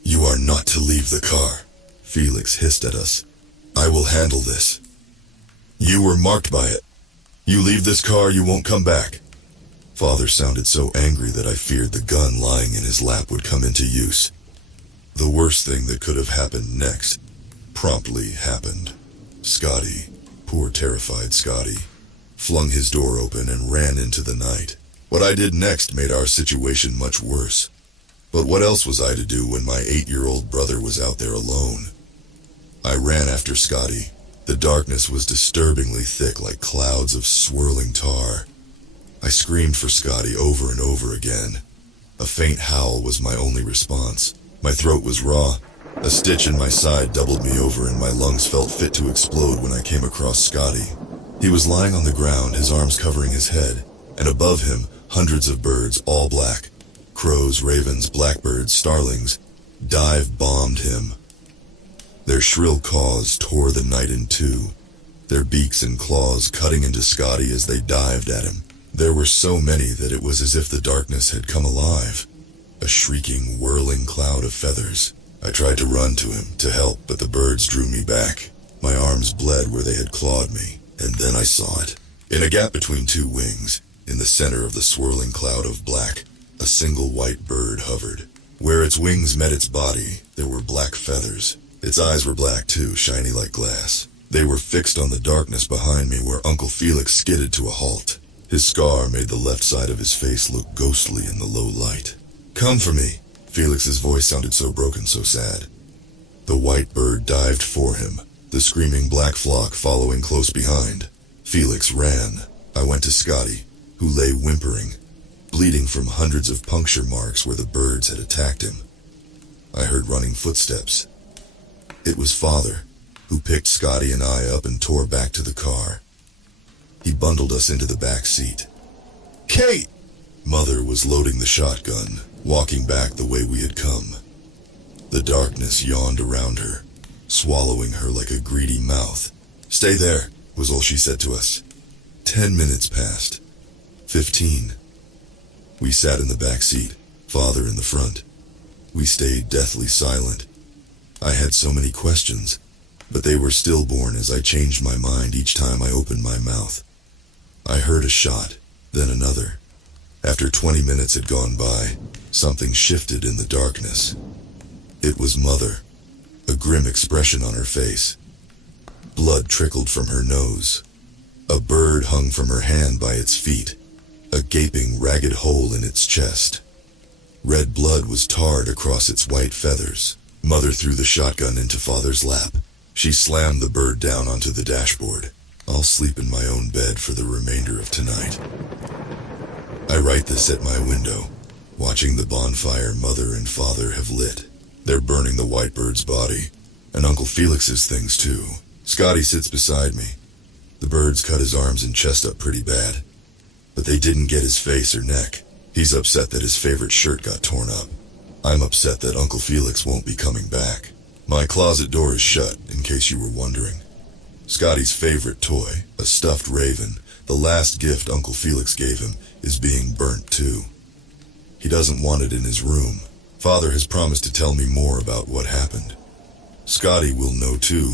You are not to leave the car, Felix hissed at us. I will handle this. You were marked by it. You leave this car, you won't come back. Father sounded so angry that I feared the gun lying in his lap would come into use. The worst thing that could have happened next promptly happened. Scotty, poor terrified Scotty, flung his door open and ran into the night. What I did next made our situation much worse. But what else was I to do when my 8-year-old brother was out there alone? I ran after Scotty. The darkness was disturbingly thick like clouds of swirling tar. I screamed for Scotty over and over again. A faint howl was my only response. My throat was raw. A stitch in my side doubled me over and my lungs felt fit to explode when I came across Scotty. He was lying on the ground, his arms covering his head, and above him, hundreds of birds, all black. Crows, ravens, blackbirds, starlings, dive-bombed him. Their shrill caws tore the night in two, their beaks and claws cutting into Scotty as they dived at him. There were so many that it was as if the darkness had come alive. A shrieking, whirling cloud of feathers. I tried to run to him, to help, but the birds drew me back. My arms bled where they had clawed me, and then I saw it. In a gap between two wings, in the center of the swirling cloud of black, a single white bird hovered. Where its wings met its body, there were black feathers. Its eyes were black too, shiny like glass. They were fixed on the darkness behind me where Uncle Felix skidded to a halt. His scar made the left side of his face look ghostly in the low light. "Come for me." Felix's voice sounded so broken, so sad. The white bird dived for him, the screaming black flock following close behind. Felix ran. I went to Scotty, who lay whimpering, bleeding from hundreds of puncture marks where the birds had attacked him. I heard running footsteps. It was Father, who picked Scotty and I up and tore back to the car. He bundled us into the back seat. "Kate!" Mother was loading the shotgun, walking back the way we had come. The darkness yawned around her, swallowing her like a greedy mouth. "Stay there," was all she said to us. 10 minutes passed. 15. We sat in the back seat, Father in the front. We stayed deathly silent. I had so many questions, but they were stillborn as I changed my mind each time I opened my mouth. I heard a shot, then another. After 20 minutes had gone by, something shifted in the darkness. It was Mother, a grim expression on her face. Blood trickled from her nose. A bird hung from her hand by its feet, a gaping, ragged hole in its chest. Red blood was tarred across its white feathers. Mother threw the shotgun into Father's lap. She slammed the bird down onto the dashboard. I'll sleep in my own bed for the remainder of tonight. I write this at my window, watching the bonfire Mother and Father have lit. They're burning the white bird's body, and Uncle Felix's things too. Scotty sits beside me. The birds cut his arms and chest up pretty bad, but they didn't get his face or neck. He's upset that his favorite shirt got torn up. I'm upset that Uncle Felix won't be coming back. My closet door is shut, in case you were wondering. Scotty's favorite toy, a stuffed raven, the last gift Uncle Felix gave him, is being burnt too. He doesn't want it in his room. Father has promised to tell me more about what happened. Scotty will know too,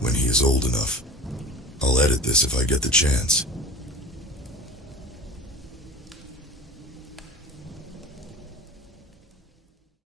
when he is old enough. I'll edit this if I get the chance.